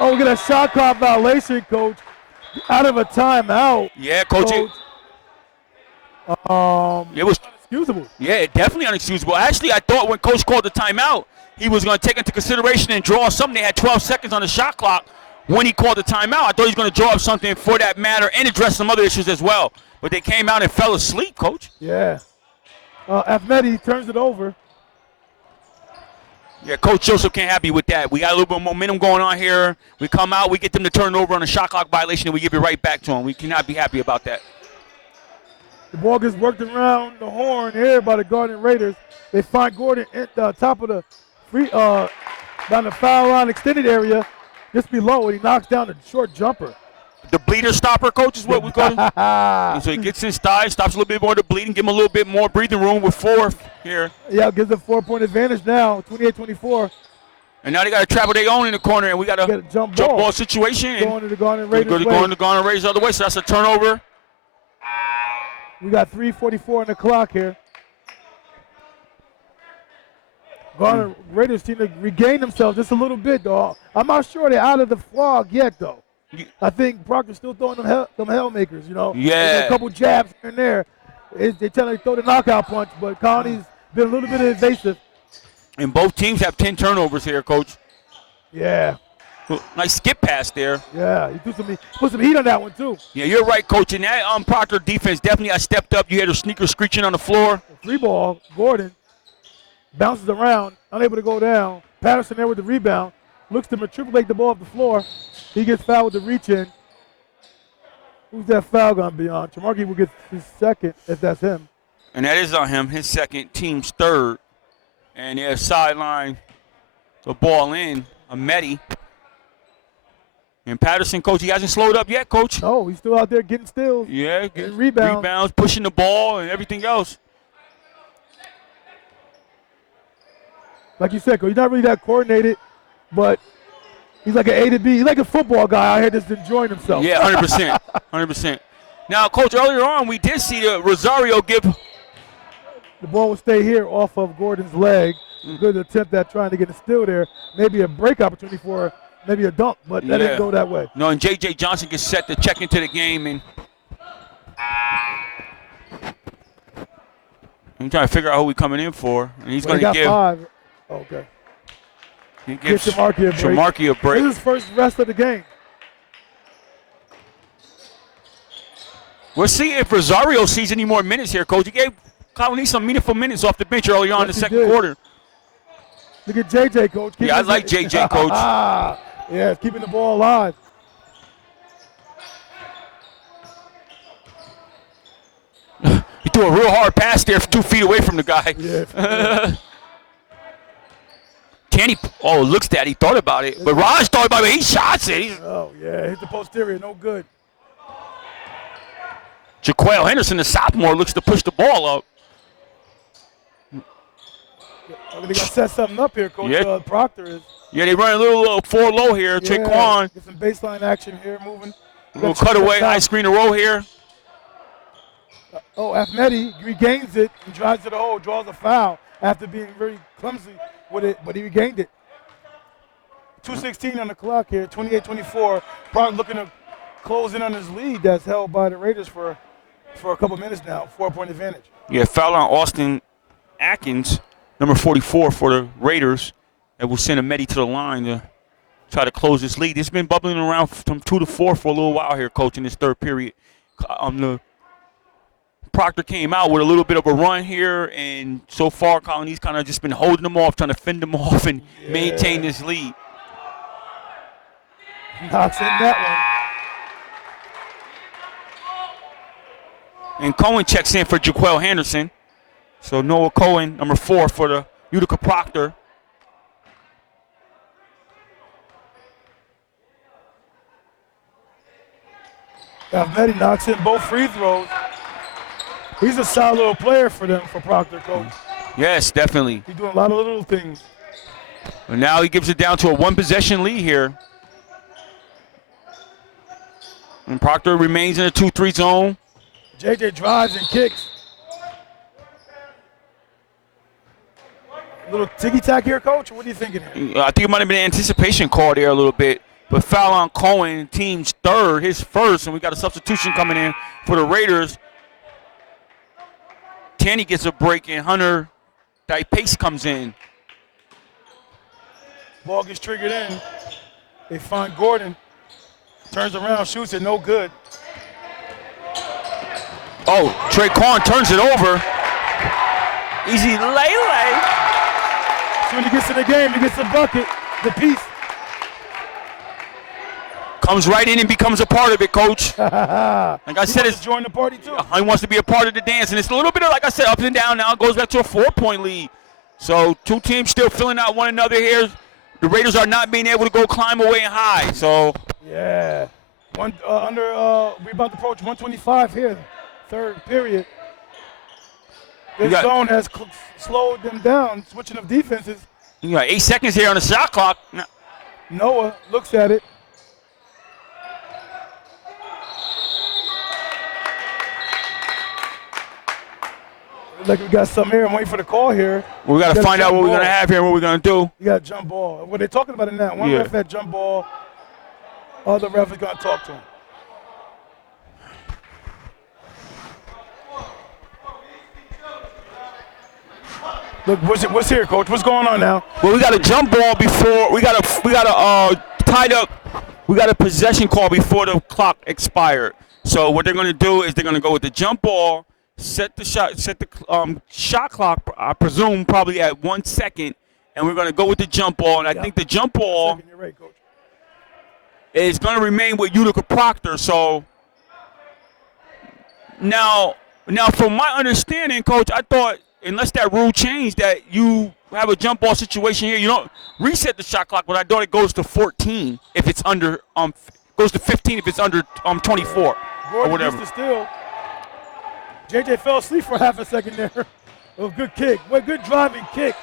Oh, we get a shot clock violation, Coach. Out of a timeout. Yeah, Coach. It was inexcusable. Yeah, definitely unexcusable. Actually, I thought when Coach called the timeout, he was going to take into consideration and draw something. They had 12 seconds on the shot clock when he called the timeout. I thought he was going to draw up something for that matter and address some other issues as well. But they came out and fell asleep, Coach. Yeah. Afneti turns it over. Yeah, Coach Joseph can't happy with that. We got a little bit of momentum going on here. We come out, we get them to turn it over on a shot clock violation, and we give it right back to them. We cannot be happy about that. The ball gets worked around the horn here by the Garnet Raiders. They find Gordon at the top of the down the foul line extended area, just below, and he knocks down a short jumper. the bleeder stopper, coach, is what we call it. So he gets his thigh, stops a little bit more of the bleeding, give him a little bit more breathing room with 4 here. Yeah, gives a 4-point advantage now, 28-24. And now they got a trap of their own in the corner, and we got Get a a jump ball ball situation. going to the Garnet Raiders. Going to Garnet Raiders the other way, so that's a turnover. We got 3:44 on the clock here. Garnet Raiders seem to regain themselves just a little bit, though. I'm not sure they're out of the fog yet, though. I think Proctor's still throwing them Hail-Makers, you know. Yeah. There's a couple jabs here and there. They're trying to throw the knockout punch, but Colonie's been a little bit evasive. And both teams have 10 turnovers here, coach. Yeah. Nice skip pass there. Yeah, he put some heat on that one, too. Yeah, you're right, coach. And that Proctor defense definitely I stepped up. You had a sneaker screeching on the floor. 3-ball, Gordon bounces around, unable to go down. Patterson there with the rebound. Looks to matriculate the ball off the floor. He gets fouled with the reach in. Who's that foul going to be on? Tremarky will get his second if that's him. And that is on him, his second, team's third. And they sideline the ball in, Ameti. And Patterson, coach, he hasn't slowed up yet, coach. No, he's still out there getting steals. Yeah, getting rebounds, pushing the ball and everything else. Like you said, coach, he's not really that coordinated, but he's like an A to B. He's like a football guy out here just enjoying himself. Yeah, 100%. 100%. Now, coach, earlier on, we did see Rosario give. The ball will stay here off of Gordon's leg. Good attempt at trying to get a steal there. Maybe a break opportunity for maybe a dunk, but that didn't go that way. No, and J.J. Johnson gets set to check into the game. And I'm trying to figure out who we're coming in for. And he's going to give. 5. Okay. He gives Tremarky a break. This is his first rest of the game. We'll see if Rosario sees any more minutes here, coach. He gave Colonie some meaningful minutes off the bench early on in the second quarter. Look at J.J., coach. Yeah, I like J.J., coach. Yeah, keeping the ball alive. He threw a real hard pass there 2 feet away from the guy. Yeah. Tanny, looks that he thought about it. But Raj thought about it. He shots it. Hit the posterior. No good. Jaquel Henderson, the sophomore, looks to push the ball up. They got to set something up here, Coach Proctor is. Yeah, they run a little 4 low here. Yeah, Traquan. Get some baseline action here, moving. A little cutaway, high screen to row here. Ahmedi regains it and drives to the hole, draws a foul after being very clumsy with it, but he regained it. 2:16 on the clock here, 28-24. Proctor looking to close in on his lead that's held by the Raiders for a couple minutes now, 4-point advantage. Yeah, foul on Austin Atkins, number 44 for the Raiders. That will send Ahmedi to the line to try to close this lead. It's been bubbling around from 2 to 4 for a little while here, coach, in this third period. The Proctor came out with a little bit of a run here, and so far Colonie's kind of just been holding them off, trying to fend them off and maintain this lead. Knocks in that one. And Cohen checks in for Jaquel Henderson. So Noah Cohen, number 4 for the Utica Proctor. Ahmedi knocks in both free throws. He's a solid little player for them, for Proctor, coach. Yes, definitely. He's doing a lot of little things. And now he gives it down to a 1-possession lead here. And Proctor remains in a 2-3 zone. JJ drives and kicks. A little ticky-tack here, coach? What are you thinking here? I think it might have been an anticipation call there a little bit. But foul on Cohen, team's third, his first, and we got a substitution coming in for the Raiders. Tanny gets a break, and Hunter Pace comes in. Ball gets triggered in. They find Gordon. Turns around, shoots it, no good. Traquan turns it over. Easy lay. So when he gets in the game, he gets a bucket, the piece. Comes right in and becomes a part of it, coach. Like I said, it's join the party too. He wants to be a part of the dance, and it's a little bit of, like I said, up and down now. It goes back to a 4-point lead. So 2 teams still filling out one another here. The Raiders are not being able to go climb away and high. So yeah, We about to approach 125 here, third period. This zone has slowed them down, switching of defenses. You got 8 seconds here on the shot clock. Noah looks at it. Like we got something here. I'm waiting for the call here. We got to find out what we're going to have here and what we're going to do. You got a jump ball. Well, they're talking about it now. One ref had jump ball. Other ref is going to talk to him. Look, what's here, Coach? What's going on now? Well, we got a jump ball before. We got a tied up. We got a possession call before the clock expired. So what they're going to do is they're going to go with the jump ball. Set the shot clock, I presume, probably at 1 second, and we're going to go with the jump ball. And I think the jump ball is going to remain with Utica Proctor. So now, from my understanding, Coach, I thought unless that rule changed that you have a jump ball situation here, you don't reset the shot clock. But I thought it goes to 14 if it's under goes to 15 if it's under 24 or whatever. Still. JJ fell asleep for half a second there. Oh, good kick. What good driving kick.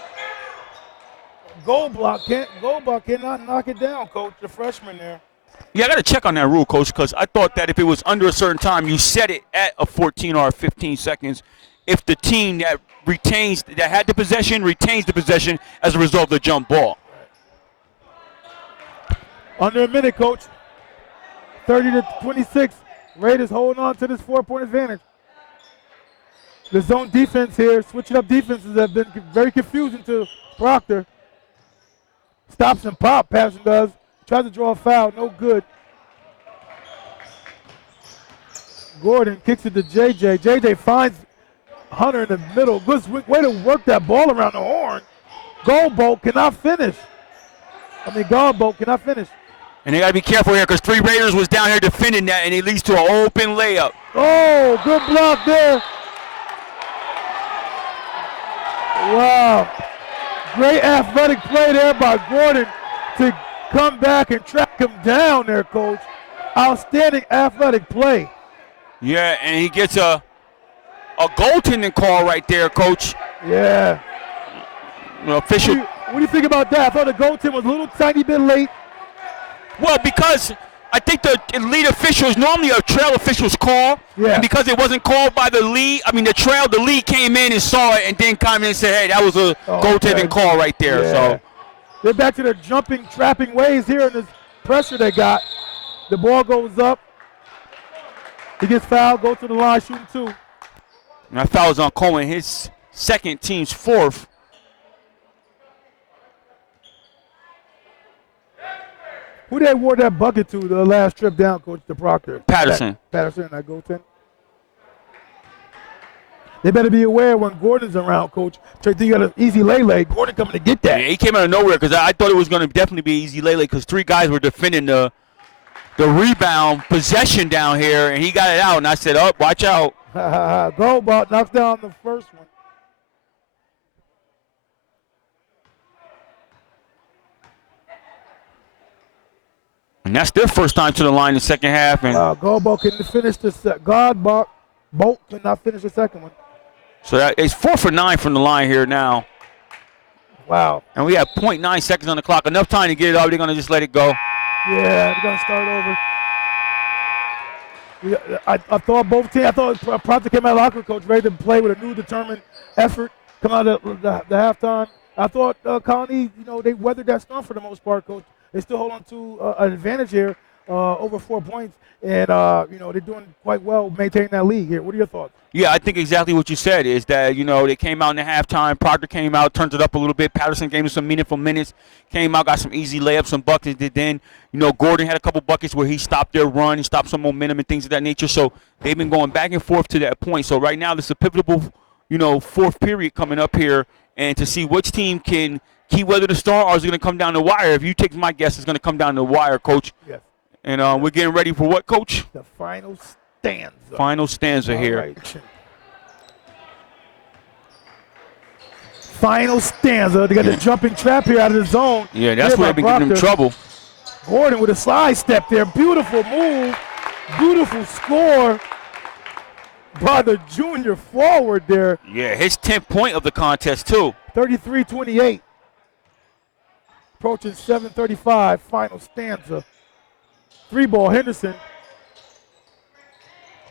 Goal block cannot knock it down, Coach. The freshman there. Yeah, I got to check on that rule, Coach, because I thought that if it was under a certain time, you set it at a 14 or 15 seconds. If the team that had the possession retains the possession as a result of the jump ball. Under a minute, Coach. 30-26. Raiders holding on to this 4-point advantage. The zone defense here, switching up defenses have been very confusing to Proctor. Stops and pop, Patterson does. Tries to draw a foul, no good. Gordon kicks it to JJ. JJ finds Hunter in the middle. Good way to work that ball around the horn. Goldbolt cannot finish. Goldbolt cannot finish. And they got to be careful here because 3 Raiders was down here defending that, and it leads to an open layup. Oh, good block there. Wow. Great athletic play there by Gordon to come back and track him down there, Coach. Outstanding athletic play. Yeah, and he gets a goaltending call right there, Coach. Yeah. Official. What do you think about that? I thought the goaltend was a little tiny bit late. Well, because I think the lead official is normally a trail official's call. Yeah. And because it wasn't called by the lead, the lead came in and saw it and then came in and said, hey, that was a goaltending call right there. Yeah. So they're back to their jumping, trapping ways here in this pressure they got. The ball goes up. He gets fouled, goes to the line, shooting 2. And that foul is on Coleman, his second, team's 4th. Who they award that bucket to the last trip down, Coach, to Proctor? Patterson. Patterson, that goaltender. They better be aware when Gordon's around, Coach. So you got an easy lay. Gordon coming to get that. Yeah, he came out of nowhere because I thought it was going to definitely be easy lay because 3 guys were defending the rebound possession down here, and he got it out, and I said, oh, watch out. Goldball knocks down the first one. And that's their first time to the line in the second half. And Goldball couldn't finish the Bolt could not finish the second one. So it's 4 for 9 from the line here now. Wow. And we have 0.9 seconds on the clock. Enough time to get it up. They're going to just let it go. Yeah, they're going to start over. I thought both teams, Proctor came out of the locker, Coach, ready to play with a new determined effort, come out of the halftime. I thought Colonie, they weathered that storm for the most part, Coach. They still hold on to an advantage here, over 4 points. And, they're doing quite well maintaining that lead here. What are your thoughts? Yeah, I think exactly what you said is that, they came out in the halftime. Proctor came out, turned it up a little bit. Patterson gave him some meaningful minutes, came out, got some easy layups, some buckets. Then, Gordon had a couple buckets where he stopped their run, he stopped some momentum and things of that nature. So they've been going back and forth to that point. So right now, this is a pivotal, 4th period coming up here. And to see which team can keep weather the storm or is it going to come down the wire? If you take my guess, it's going to come down the wire, Coach. Yes. And we're getting ready for what, Coach? The final stanza. Final stanza here. Right. Final stanza. They got the jumping trap here out of the zone. Yeah, that's where they've been giving them trouble. Gordon with a slide step there. Beautiful move. Beautiful score by the junior forward there. Yeah, his 10th point of the contest, too. 33-28. Approaching 7:35, final stanza. 3-ball, Henderson.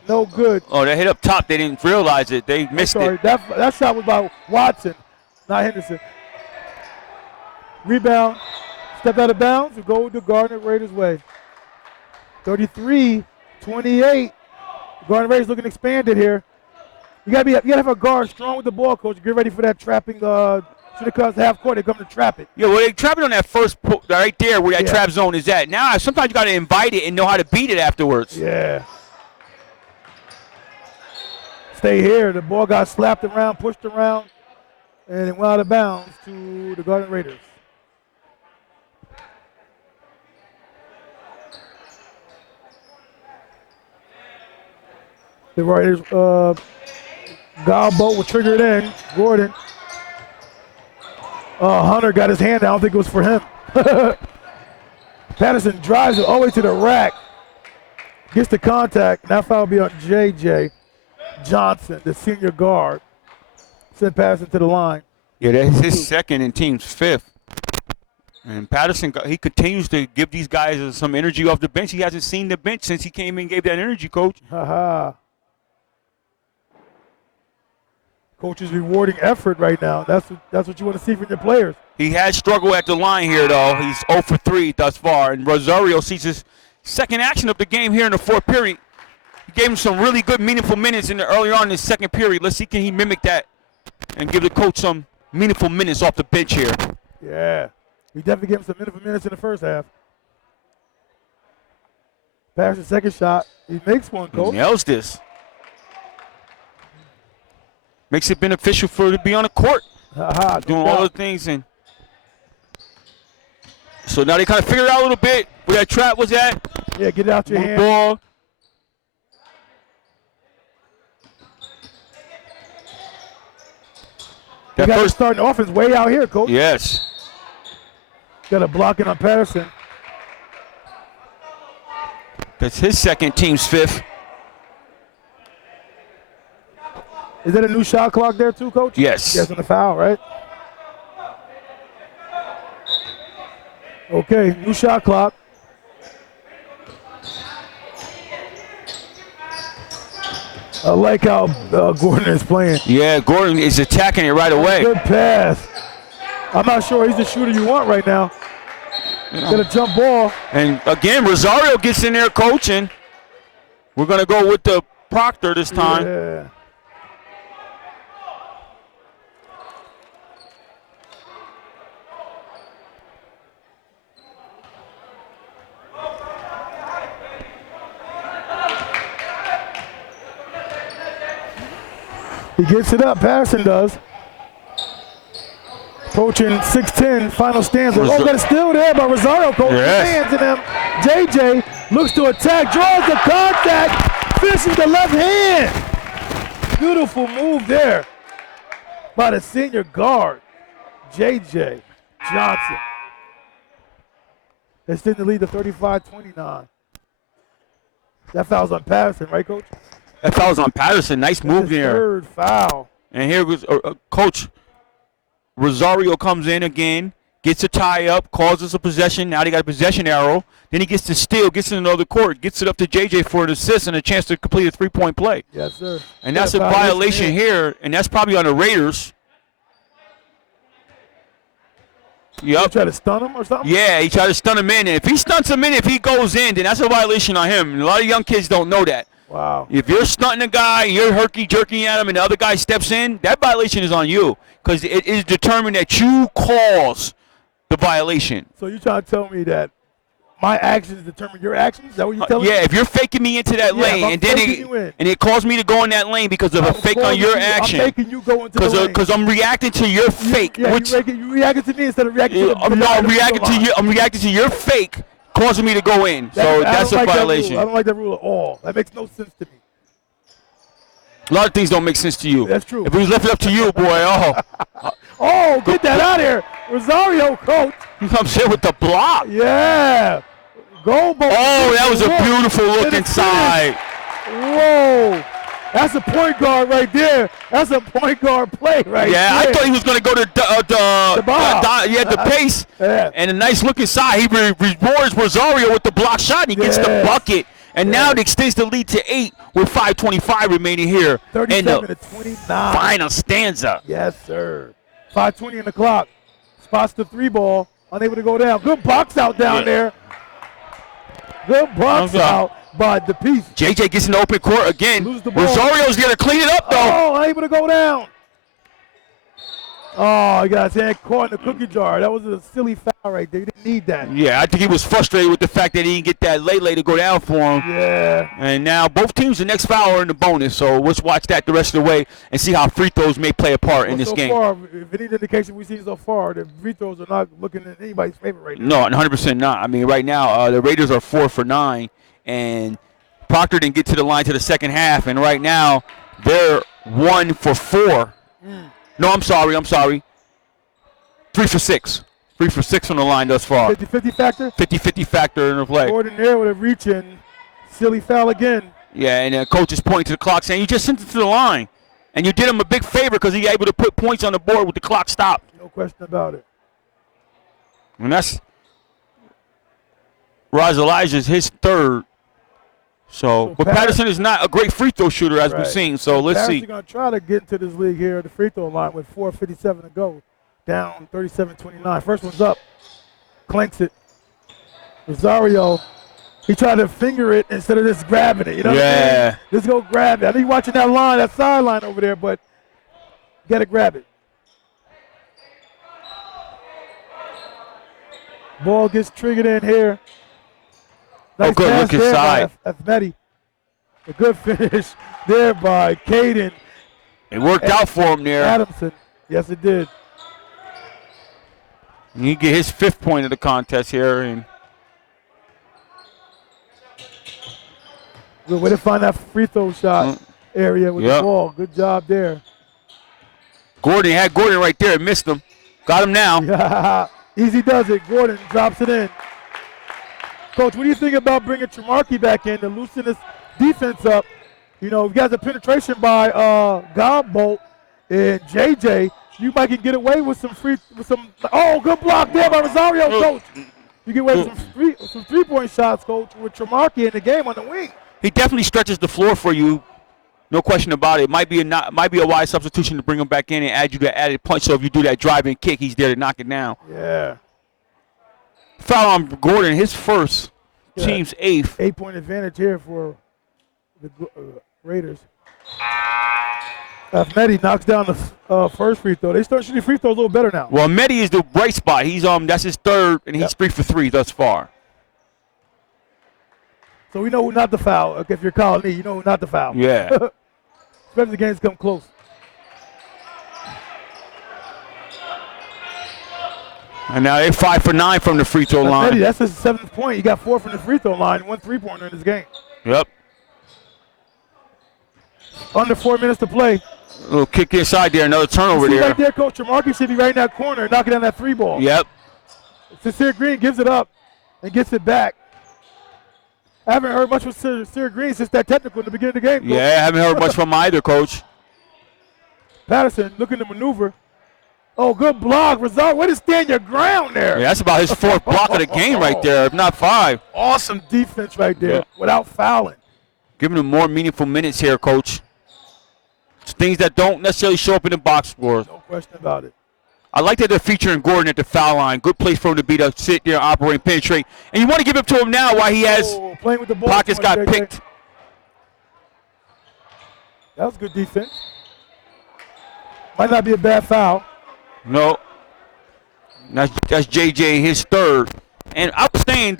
No good. Oh, that hit up top. They didn't realize it. They missed it. That shot was by Watson, not Henderson. Rebound. Stepped out of bounds. We go the Garnet Raiders way. 33-28. Garnet Raiders looking expanded here. You gotta have a guard strong with the ball, coach. Get ready for that trapping. Should it comes half court, they come to trap it. Yeah, well, they trap it on that first right there where that trap zone is at. Now, sometimes you got to invite it and know how to beat it afterwards. Yeah. Stay here. The ball got slapped around, pushed around, and it went out of bounds to the Garnet Raiders. The Raiders, Galbo will trigger it in. Gordon. Hunter got his hand out. I don't think it was for him. Patterson drives it all the way to the rack. Gets the contact. That foul will be on J.J. Johnson, the senior guard. Send Patterson to the line. Yeah, that's his second and team's 5th. And Patterson, he continues to give these guys some energy off the bench. He hasn't seen the bench since he came in and gave that energy, Coach. Coach is rewarding effort right now. That's what you want to see from your players. He has struggled at the line here, though. He's 0 for 3 thus far. And Rosario sees his second action of the game here in the 4th period. He gave him some really good, meaningful minutes earlier on in the 2nd period. Let's see, can he mimic that and give the coach some meaningful minutes off the bench here. Yeah. He definitely gave him some meaningful minutes in the first half. Pass the second shot. He makes one, Coach. He nails this. Makes it beneficial for to be on the court, doing all the things. And so now they kind of figured out a little bit where that trap was at. Yeah, get it out your hand. Ball. That first starting offense way out here, Coach. Yes. Got a block in on Patterson. That's his second, team's 5th. Is that a new shot clock there too, Coach? Yes. Yes, on the foul, right? Okay, new shot clock. I like how Gordon is playing. Yeah, Gordon is attacking it right away. Good pass. I'm not sure he's the shooter you want right now. Got a jump ball. And again, Rosario gets in there coaching. We're going to go with the Proctor this time. Yeah. He gets it up, Patterson does. Approaching 6:10, final stanza. Oh, got a steal there by Rosario, Coach. Yes. Hands in him. JJ looks to attack, draws the contact, finishes the left hand. Beautiful move there by the senior guard, JJ Johnson. They extend the lead to 35-29. That foul's on Patterson, right, Coach? That foul's on Patterson. Nice move there. Third foul. And here goes Coach Rosario comes in again, gets a tie up, causes a possession. Now they got a possession arrow. Then he gets to steal, gets in another court, gets it up to JJ for an assist and a chance to complete a three-point play. Yes, sir. And that's a violation here, and that's probably on the Raiders. Yep. Try to stun him or something? Yeah, he tried to stun him in. And if he stunts him in, if he goes in, then that's a violation on him. And a lot of young kids don't know that. Wow. If you're stunting a guy, you're herky-jerking at him, and the other guy steps in, that violation is on you because it is determined that you cause the violation. So you're trying to tell me that my actions determine your actions? Is that what you're telling me? Yeah, if you're faking me into that lane, and then it caused me to go in that lane because of a fake on your action. I'm making you go into the lane. Because I'm reacting to your fake. Yeah, you reacting to me instead of reacting to the I'm reacting to your fake, causing me to go in. So that's a violation. I don't like that rule at all. That makes no sense to me. A lot of things don't make sense to you. That's true. If it was left up to you, boy, Oh, get that out of here. Rosario, Coach. I'm saying with the block. Yeah. Goal ball. Oh, that was a beautiful look inside. Whoa. That's a point guard right there. That's a point guard play right there. I thought he was going to go to the pace. Yeah. And a nice look inside. He rewards Rosario with the block shot, and he gets the bucket. And now it extends the lead to 8 with 5:25 remaining here. 37-29. Final stanza. Yes, sir. 5:20 in the clock. Spots the 3 ball. Unable to go down. Good box out down there. Good box out by the piece. JJ gets in the open court again. Lose the ball. Rosario's going to clean it up, though. Oh, unable to go down. Oh, he got his hand caught in the cookie jar. That was a silly foul right there. You didn't need that. Yeah, I think he was frustrated with the fact that he didn't get that late to go down for him. Yeah. And now both teams, the next foul are in the bonus. So let's watch that the rest of the way and see how free throws may play a part in this game. So far, if any indication we've seen so far, the free throws are not looking in anybody's favor right now. No, 100% not. I mean, right now, the Raiders are 4 for 9, and Proctor didn't get to the line to the second half, and right now they're 1 for 4. No, I'm sorry. 3 for 6. 3 for 6 on the line thus far. 50-50 factor? 50-50 factor in the play. Gordon there with a reach in. Silly foul again. Yeah, and coach is pointing to the clock saying, you just sent it to the line. And you did him a big favor because he able to put points on the board with the clock stopped. No question about it. And that's Raz Elijah's his 3rd. But Patterson is not a great free throw shooter as we've seen. So let's see. Patterson's going to try to get into this league here at the free throw line with 4:57 to go. Down 37-29. First one's up. Clanks it. Rosario, he tried to finger it instead of just grabbing it. You know what I mean? Just go grab it. I know you're watching that line, that sideline over there, but you got to grab it. Ball gets triggered in here. Nice good pass look inside. Afmeti. A good finish there by Caden. It worked out for him there. Adamson. Yes, it did. He get his 5th point of the contest here. And good way to find that free throw shot area with the ball. Good job there. Gordon had Gordon right there. Missed him. Got him now. Easy does it. Gordon drops it in. Coach, what do you think about bringing Tremarky back in to loosen this defense up? You know, you got the penetration by Godbolt and JJ. You might can get away with some good block there by Rosario, Coach. You get away with some three-point shots, Coach, with Tremarky in the game on the wing. He definitely stretches the floor for you. No question about it. Might be a wise substitution to bring him back in and add you that added punch. So if you do that driving kick, he's there to knock it down. Yeah. Foul on Gordon, his first, team's 8th. 8-point advantage here for the Raiders. Mehdi knocks down the first free throw. They start shooting free throws a little better now. Well, Mehdi is the bright spot. He's that's his 3rd, and he's 3 for 3 thus far. So we know who not the foul. Okay, if you're Colonie, you know who not the foul. Yeah. Especially if the games come close. And now they're 5 for 9 from the free throw line. Mehdi, that's his 7th point. He got 4 from the free throw line, 1 3-pointer in this game. Yep. Under 4 minutes to play. A little kick inside there, another turnover there. Right there, Coach. Tremarky should be right in that corner, knocking down that 3 ball. Yep. Sincere Green gives it up and gets it back. I haven't heard much from Sincere Green since that technical in the beginning of the game, Coach. Yeah, I haven't heard much from either, Coach. Patterson looking to maneuver. Oh, good block. Rosario, way to stand your ground there. Yeah, that's about his 4th block of the game right there, if not 5. Awesome defense right there without fouling. Giving him more meaningful minutes here, Coach. It's things that don't necessarily show up in the box scores. No question about it. I like that they're featuring Gordon at the foul line. Good place for him to be to sit there, operate, penetrate. And you want to give it to him now while he has playing with the ball. pockets got picked. That was good defense. Might not be a bad foul. No. That's JJ, his 3rd. And I was saying,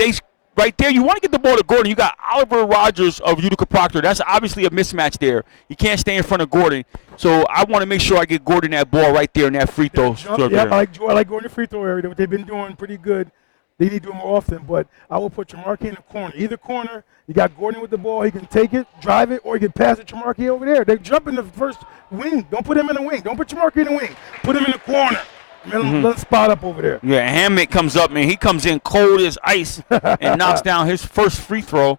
right there, you want to get the ball to Gordon. You got Oliver Rogers of Utica Proctor. That's obviously a mismatch there. You can't stay in front of Gordon. So I want to make sure I get Gordon that ball right there in that free throw. Yeah, I like Gordon free throw area. They've been doing pretty good. They need to do it more often, but I will put Tremarky in the corner. Either corner, you got Gordon with the ball. He can take it, drive it, or he can pass it to Tremarky over there. They jump in the first wing. Don't put him in the wing. Don't put Tremarky in the wing. Put him in the corner. Let's spot up over there. Yeah, Hammett comes up, man. He comes in cold as ice and knocks down his first free throw.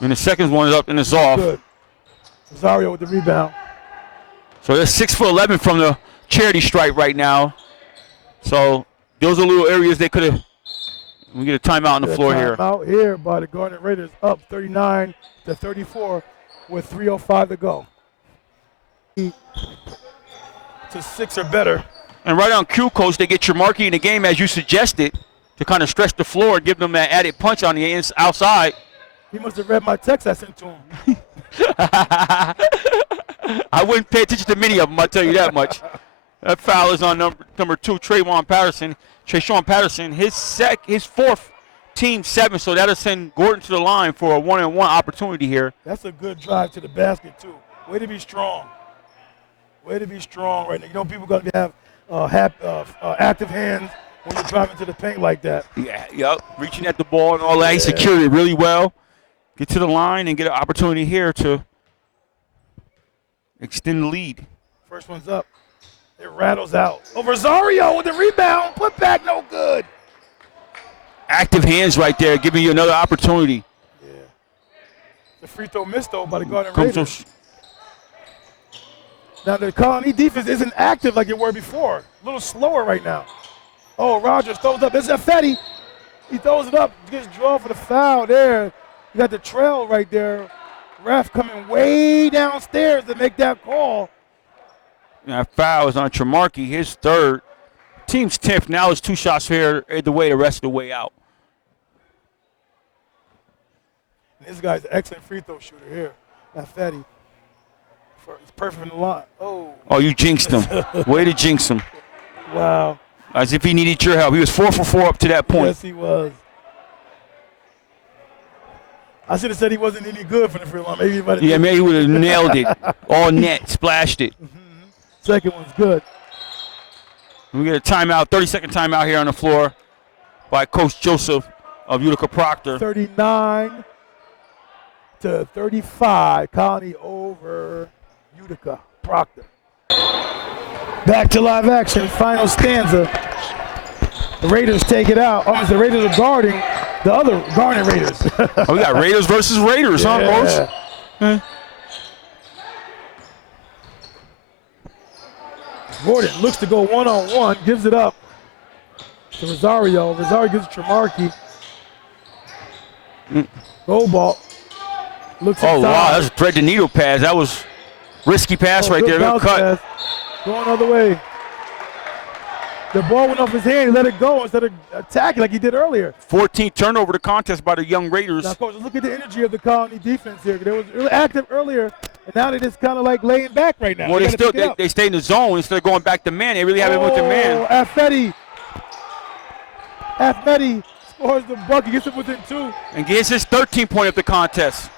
And the second one is up and it's off. Good. Rosario with the rebound. So they're 6'11" from the charity stripe right now. So those are little areas they could have. We get a timeout on the floor here. Timeout here by the Garnet Raiders, up 39-34 with 3:05 to go. To 6 or better. And right on cue, Coach, they get Tremarky in the game as you suggested to kind of stretch the floor, give them that added punch on the outside. He must have read my text I sent to him. I wouldn't pay attention to many of them, I'll tell you that much. That foul is on number 2, Trayshawn Patterson. His fourth, team 7, so that'll send Gordon to the line for a 1-on-1 opportunity here. That's a good drive to the basket, too. Way to be strong. Way to be strong right now. You know, people got to have active hands when you're driving to the paint like that. Yeah, yep. Reaching at the ball and all that. He secured it really well. Get to the line and get an opportunity here to extend the lead. First one's up. It rattles out. Oh, Rosario with the rebound. Put back, no good. Active hands right there, giving you another opportunity. Yeah. The free throw missed, though, by the Garnet Raiders. Now, the Colonie defense isn't active like it were before. A little slower right now. Oh, Rogers throws up. This is Fetty. He throws it up, gets drawn for the foul there. You got the trail right there. Ref coming way downstairs to make that call. That foul is on Tremarky, his third. Team's 10th. Now it's 2 shots here the rest of the way out. This guy's an excellent free throw shooter here. Fetty. It's perfect in the line. Oh, you jinxed him. Way to jinx him. Wow. As if he needed your help. He was 4 for 4 up to that point. Yes, he was. I should have said he wasn't any good for the free line. Maybe he would have nailed it. All net, splashed it. Second one's good. We get a timeout, 30-second timeout here on the floor by Coach Joseph of Utica Proctor. 39-35, Colonie over Utica Proctor. Back to live action, final stanza. The Raiders take it out. The Raiders are guarding the other Garnet Raiders. We got Raiders versus Raiders, huh, Coach? Gordon looks to go one-on-one, gives it up to Rosario. Rosario gives it to Tremarky. Goal ball. Looks inside. Wow, that's a thread the needle pass. That was risky pass right there. Good cut. Pass. Going other way. The ball went off his hand. He let it go instead of attacking like he did earlier. 14th turnover to contest by the young Raiders. Now, Coach, look at the energy of the Colonie defense here. They was really active earlier, and now they're just kind of like laying back right now. Well, they stay in the zone instead of going back to man. They really haven't went to man. Afedi scores the bucket, gets it within 2. And gets his 13th point of the contest.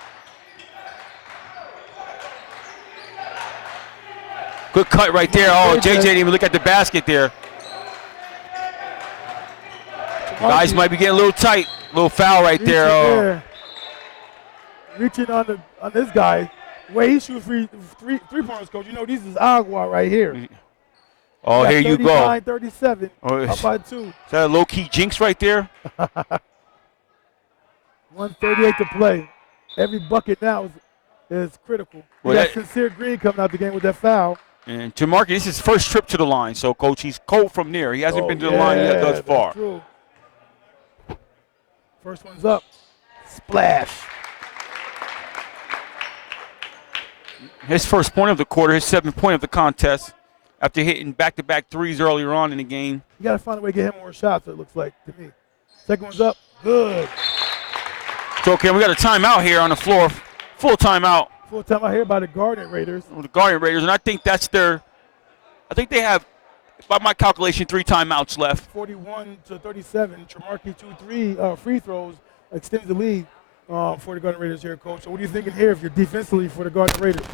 Good cut right there. Oh, JJ didn't even look at the basket there. Guys might be getting a little tight. Little foul right there. Reaching on this guy. Way he shoots three-pointers, Coach. You know, these is agua right here. Oh, here you go. 39-37, up by 2. Is that a low-key jinx right there? 1:38 to play. Every bucket now is critical. We got Sincere Green coming out the game with that foul. And Tremarky, this is his first trip to the line. So, Coach, he's cold from there. He hasn't been to the line yet thus far. True. First one's up. Splash. His first point of the quarter, his 7th point of the contest after hitting back-to-back threes earlier on in the game. You got to find a way to get him more shots, it looks like to me. Second one's up. Good. So, okay, we got a timeout here on the floor. Full timeout. Full timeout here by the Garnet Raiders. The Garnet Raiders, and I think that's I think they have, by my calculation, 3 timeouts left. 41-37. Tremarky 2-3 free throws extends the lead for the Garnet Raiders here, Coach. So what are you thinking here if you're defensively for the Garnet Raiders?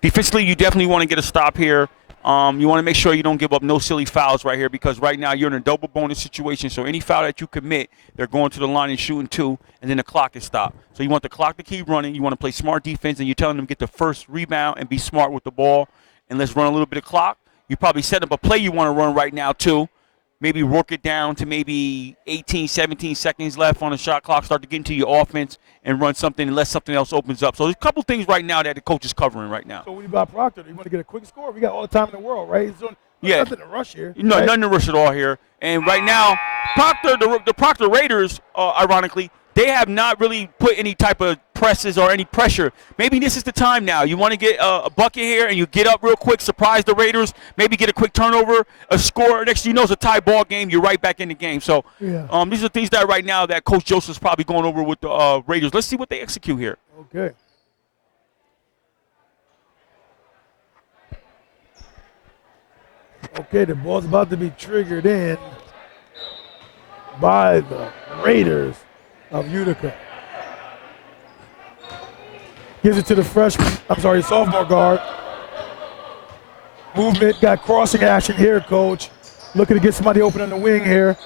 Defensively, you definitely want to get a stop here. You want to make sure you don't give up no silly fouls right here, because right now you're in a double bonus situation. So any foul that you commit, they're going to the line and shooting 2, and then the clock is stopped. So you want the clock to keep running. You want to play smart defense, and you're telling them to get the first rebound and be smart with the ball, and let's run a little bit of clock. You probably set up a play you want to run right now too. Maybe work it down to maybe 18, 17 seconds left on the shot clock. Start to get into your offense and run something unless something else opens up. So there's a couple things right now that the coach is covering right now. So what about Proctor? You want to get a quick score? We got all the time in the world, right? Yeah. Nothing to rush here. No, right? nothing to rush at all here. And right now, Proctor, the Proctor Raiders, ironically, they have not really put any type of presses or any pressure. Maybe this is the time now. You want to get a bucket here, and you get up real quick, surprise the Raiders, maybe get a quick turnover, a score. Next thing you know, it's a tie ball game. You're right back in the game. So these are things that right now that Coach Joseph's probably going over with the Raiders. Let's see what they execute here. Okay. Okay, the ball's about to be triggered in by the Raiders of Utica. Gives it to the sophomore guard. Movement, got crossing action here, coach. Looking to get somebody open on the wing here.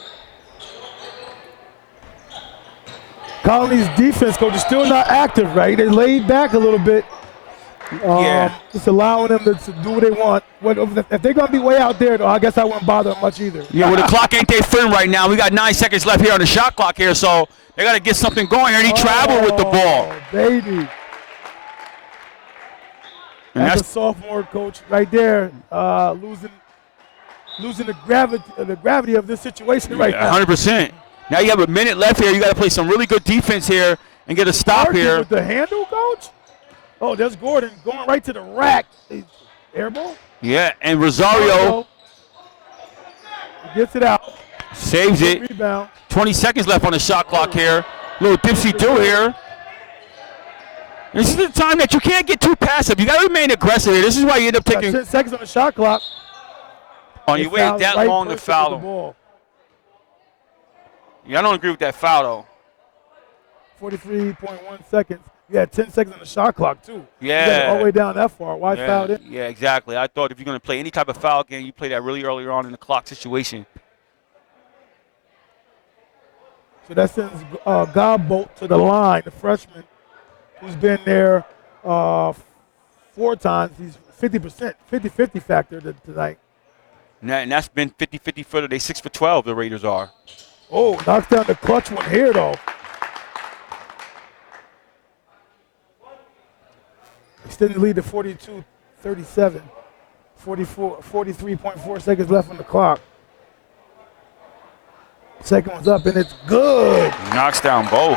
Colonie's defense, coach, is still not active, right? They laid back a little bit. Just allowing them to do what they want. If they're going to be way out there, though, I guess I wouldn't bother them much either. Yeah, well, the clock ain't their friend right now. We got 9 seconds left here on the shot clock here, so they got to get something going here, and he traveled with the ball. Baby. And that's a sophomore coach right there, losing the gravity of this situation right now. 100%. Now you have a minute left here. You got to play some really good defense here and get a stop here. With the handle, coach? Oh, there's Gordon going right to the rack. Air ball? Yeah, and Rosario gets it out. Saves it. Rebound. 20 seconds left on the shot clock here. Little dipsy-do here. This is the time that you can't get too passive. You got to remain aggressive here. This is why you end up taking 10 seconds on the shot clock. You wait that long to foul him. Yeah, I don't agree with that foul, though. 43.1 seconds. You had 10 seconds on the shot clock, too. Yeah. You got it all the way down that far. Why foul it? Yeah, exactly. I thought if you're going to play any type of foul game, you play that really early on in the clock situation. So that sends Godbolt to the line, the freshman, who's been there 4 times. He's 50%, 50-50 factor tonight. And that's been 50-50 for they 6 for 12, the Raiders are. Oh, knocks down the clutch one here, though. Extended lead to 42-37. 43.4 seconds left on the clock. Second one's up, and it's good. He knocks down both.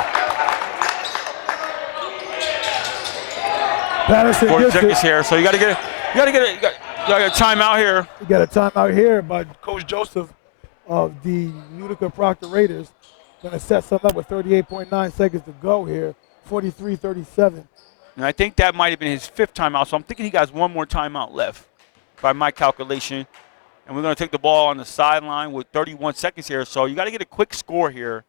Patterson 40 gets seconds it. here, so you got to get a timeout here. You got a timeout here by Coach Joseph of the Utica Proctor Raiders. Going to set something up with 38.9 seconds to go here. 43-37. And I think that might have been his 5th timeout, so I'm thinking he got one more timeout left by my calculation. And we're going to take the ball on the sideline with 31 seconds here. So you got to get a quick score here.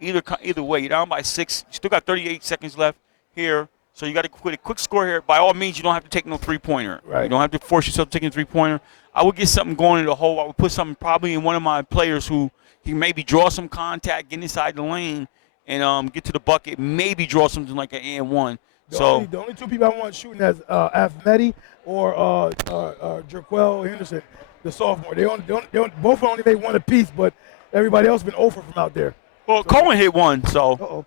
Either way, you're down by 6. You still got 38 seconds left here. So you got to quit a quick score here. By all means, you don't have to take no three-pointer. Right. You don't have to force yourself to take a three-pointer. I would get something going in the hole. I would put something probably in one of my players who can maybe draw some contact, get inside the lane, and get to the bucket. Maybe draw something like an and one. The only 2 people I want shooting is Afmeti or Jerquel Henderson, the sophomore. They both only made 1 apiece, but everybody else been over from out there. Well, Cohen hit 1, so. Uh-oh.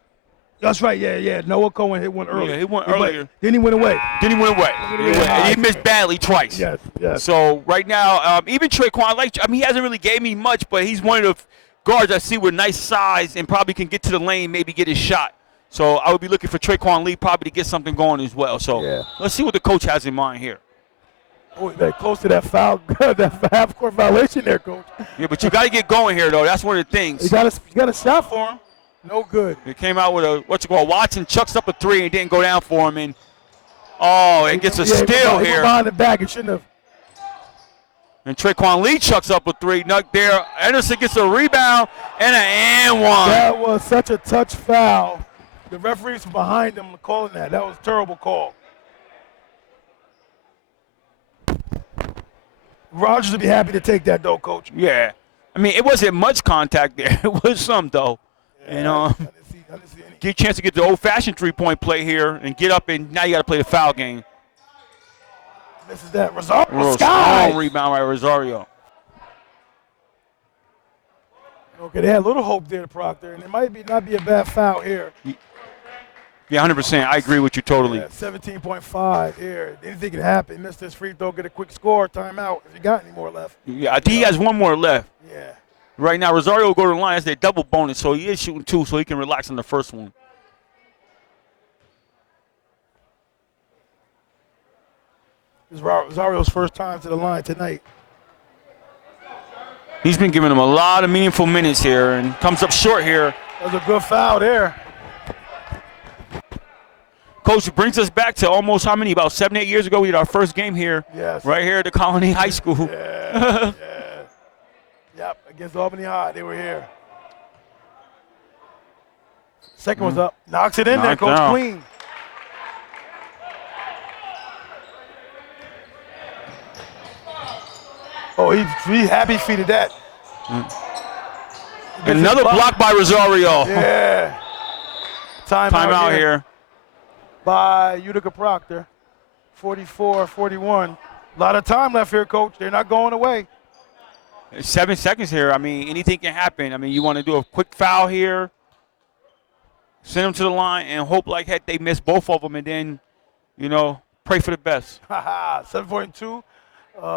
That's right, yeah. Noah Cohen hit 1 earlier. Yeah, he went earlier. Then he went away. And he missed badly twice. Yes. So right now, even Traquan, he hasn't really gave me much, but he's one of the guards I see with nice size and probably can get to the lane, maybe get his shot. So I would be looking for Traquan Lee probably to get something going as well. So let's see what the coach has in mind here. Oh, they're close to that foul, that half-court violation there, Coach. Yeah, but you got to get going here, though. That's one of the things. You got a shot for him. No good. It came out with Watson chucks up a 3 and didn't go down for him. And, it gets a steal here. Behind the back, it shouldn't have. And Traquan Lee chucks up a 3. Nuck there. Anderson gets a rebound and an and one. That was such a touch foul. The referees were behind him calling that. That was a terrible call. Rogers would be happy to take that, though, Coach. Yeah. I mean, it wasn't much contact there. It was some, though. Yeah, And I didn't see any. get a chance to get the old-fashioned three-point play here and get up, and now you got to play the foul game. This is that Rosario Real Sky. strong rebound by Rosario. Okay, they had a little hope there, Proctor, and it might not be a bad foul here. Yeah, 100%. I agree with you totally. Yeah, 17.5 here. Anything can happen. Miss this free throw, get a quick score, timeout if you got any more left. Yeah, I think he has one more left. Yeah. Right now, Rosario will go to the line. That's their double bonus, so he is shooting 2, so he can relax on the first one. This is Rosario's first time to the line tonight. He's been giving him a lot of meaningful minutes here and comes up short here. That was a good foul there. Coach, it brings us back to almost how many? About 7, 8 years ago, we did our first game here. Yes. Right here at the Colonie High School. Yeah. Yep, against Albany High, they were here. Second one's up. Knocks it in there, Knocked Coach. down. Clean. Oh, he happy feeded that. Another block by Rosario. Yeah. Timeout here. By Utica Proctor. 44-41. A lot of time left here, Coach. They're not going away. 7 seconds here. I mean, anything can happen. I mean, you want to do a quick foul here, send them to the line, and hope like heck they miss both of them, and then, you know, pray for the best. 7.2,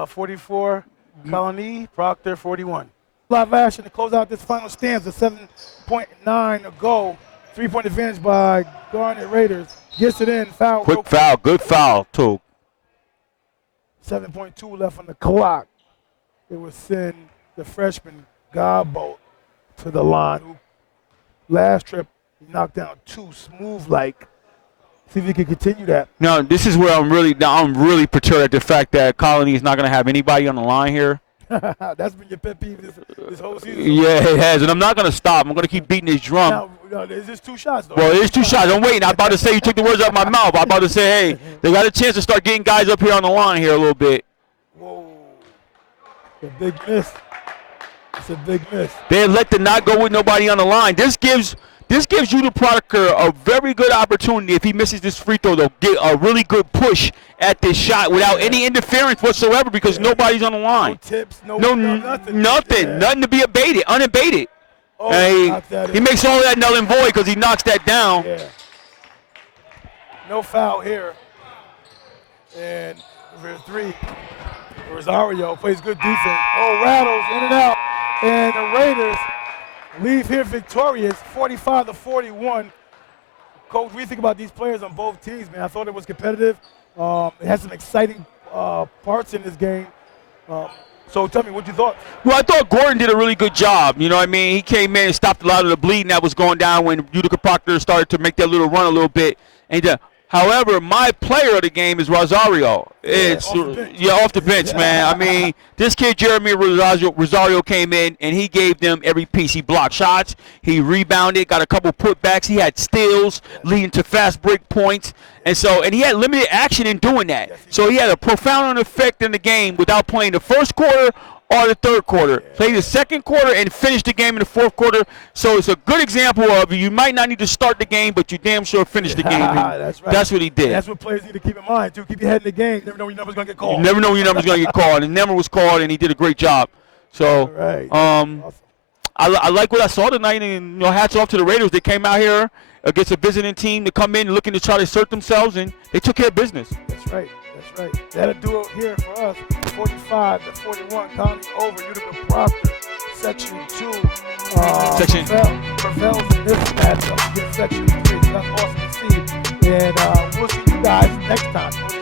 44, Colonie, Proctor, 41. Live action to close out this final stanza. 7.9 to go. 3-point advantage by Garnet Raiders. Gets it in. Foul. Quick foul. Good foul, too. 7.2 left on the clock. It would send the freshman Gobbo to the line. Last trip, he knocked down 2 smooth like. See if he can continue that. Now, this is where I'm really perturbed at the fact that Colonie is not going to have anybody on the line here. That's been your pet peeve this whole season. Yeah, it has, and I'm not going to stop. I'm going to keep beating this drum. Now, there's just 2 shots, though. Well, there's 2 shots. I'm waiting. I'm about to say you took the words out of my mouth. I'm about to say, hey, they got a chance to start getting guys up here on the line here a little bit. Whoa. It's a big miss. It's a big miss. They let the not go with nobody on the line. This gives Utica Proctor a very good opportunity if he misses this free throw to get a really good push at this shot without any interference whatsoever because nobody's on the line. No tips, nothing. Yeah. Nothing to be unabated. Oh, he makes all of that null and void because he knocks that down. Yeah. No foul here. And for 3, Rosario plays good defense. Oh, rattles in and out. And the Raiders leave here victorious, 45-41. Coach, what do you think about these players on both teams, man? I thought it was competitive. It had some exciting parts in this game. So tell me what you thought. Well, I thought Gordon did a really good job. You know what I mean? He came in and stopped a lot of the bleeding that was going down when Utica Proctor started to make that little run a little bit. And however, my player of the game is Rosario. Off the bench, man. I mean, this kid Jeremy Rosario came in and he gave them every piece. He blocked shots, he rebounded, got a couple putbacks, he had steals leading to fast break points, and he had limited action in doing that. So he had a profound effect in the game without playing the first quarter or the third quarter. Played the second quarter and finished the game in the fourth quarter. So it's a good example of you might not need to start the game, but you damn sure finish the game. That's right. That's what he did. And that's what players need to keep in mind, too. Keep your head in the game. You never know when your number's going to get called. You never know when your number's going to get called. And number was called, and he did a great job. So, right. Awesome. I like what I saw tonight, and hats off to the Raiders. They came out here against a visiting team to come in looking to try to assert themselves, and they took care of business. That's right. That's right. That'll do it here for us. 45-41, Colonie over Utica Proctor. Section 2. Prevails in this matchup against Section 3. That's awesome to see. And we'll see you guys next time.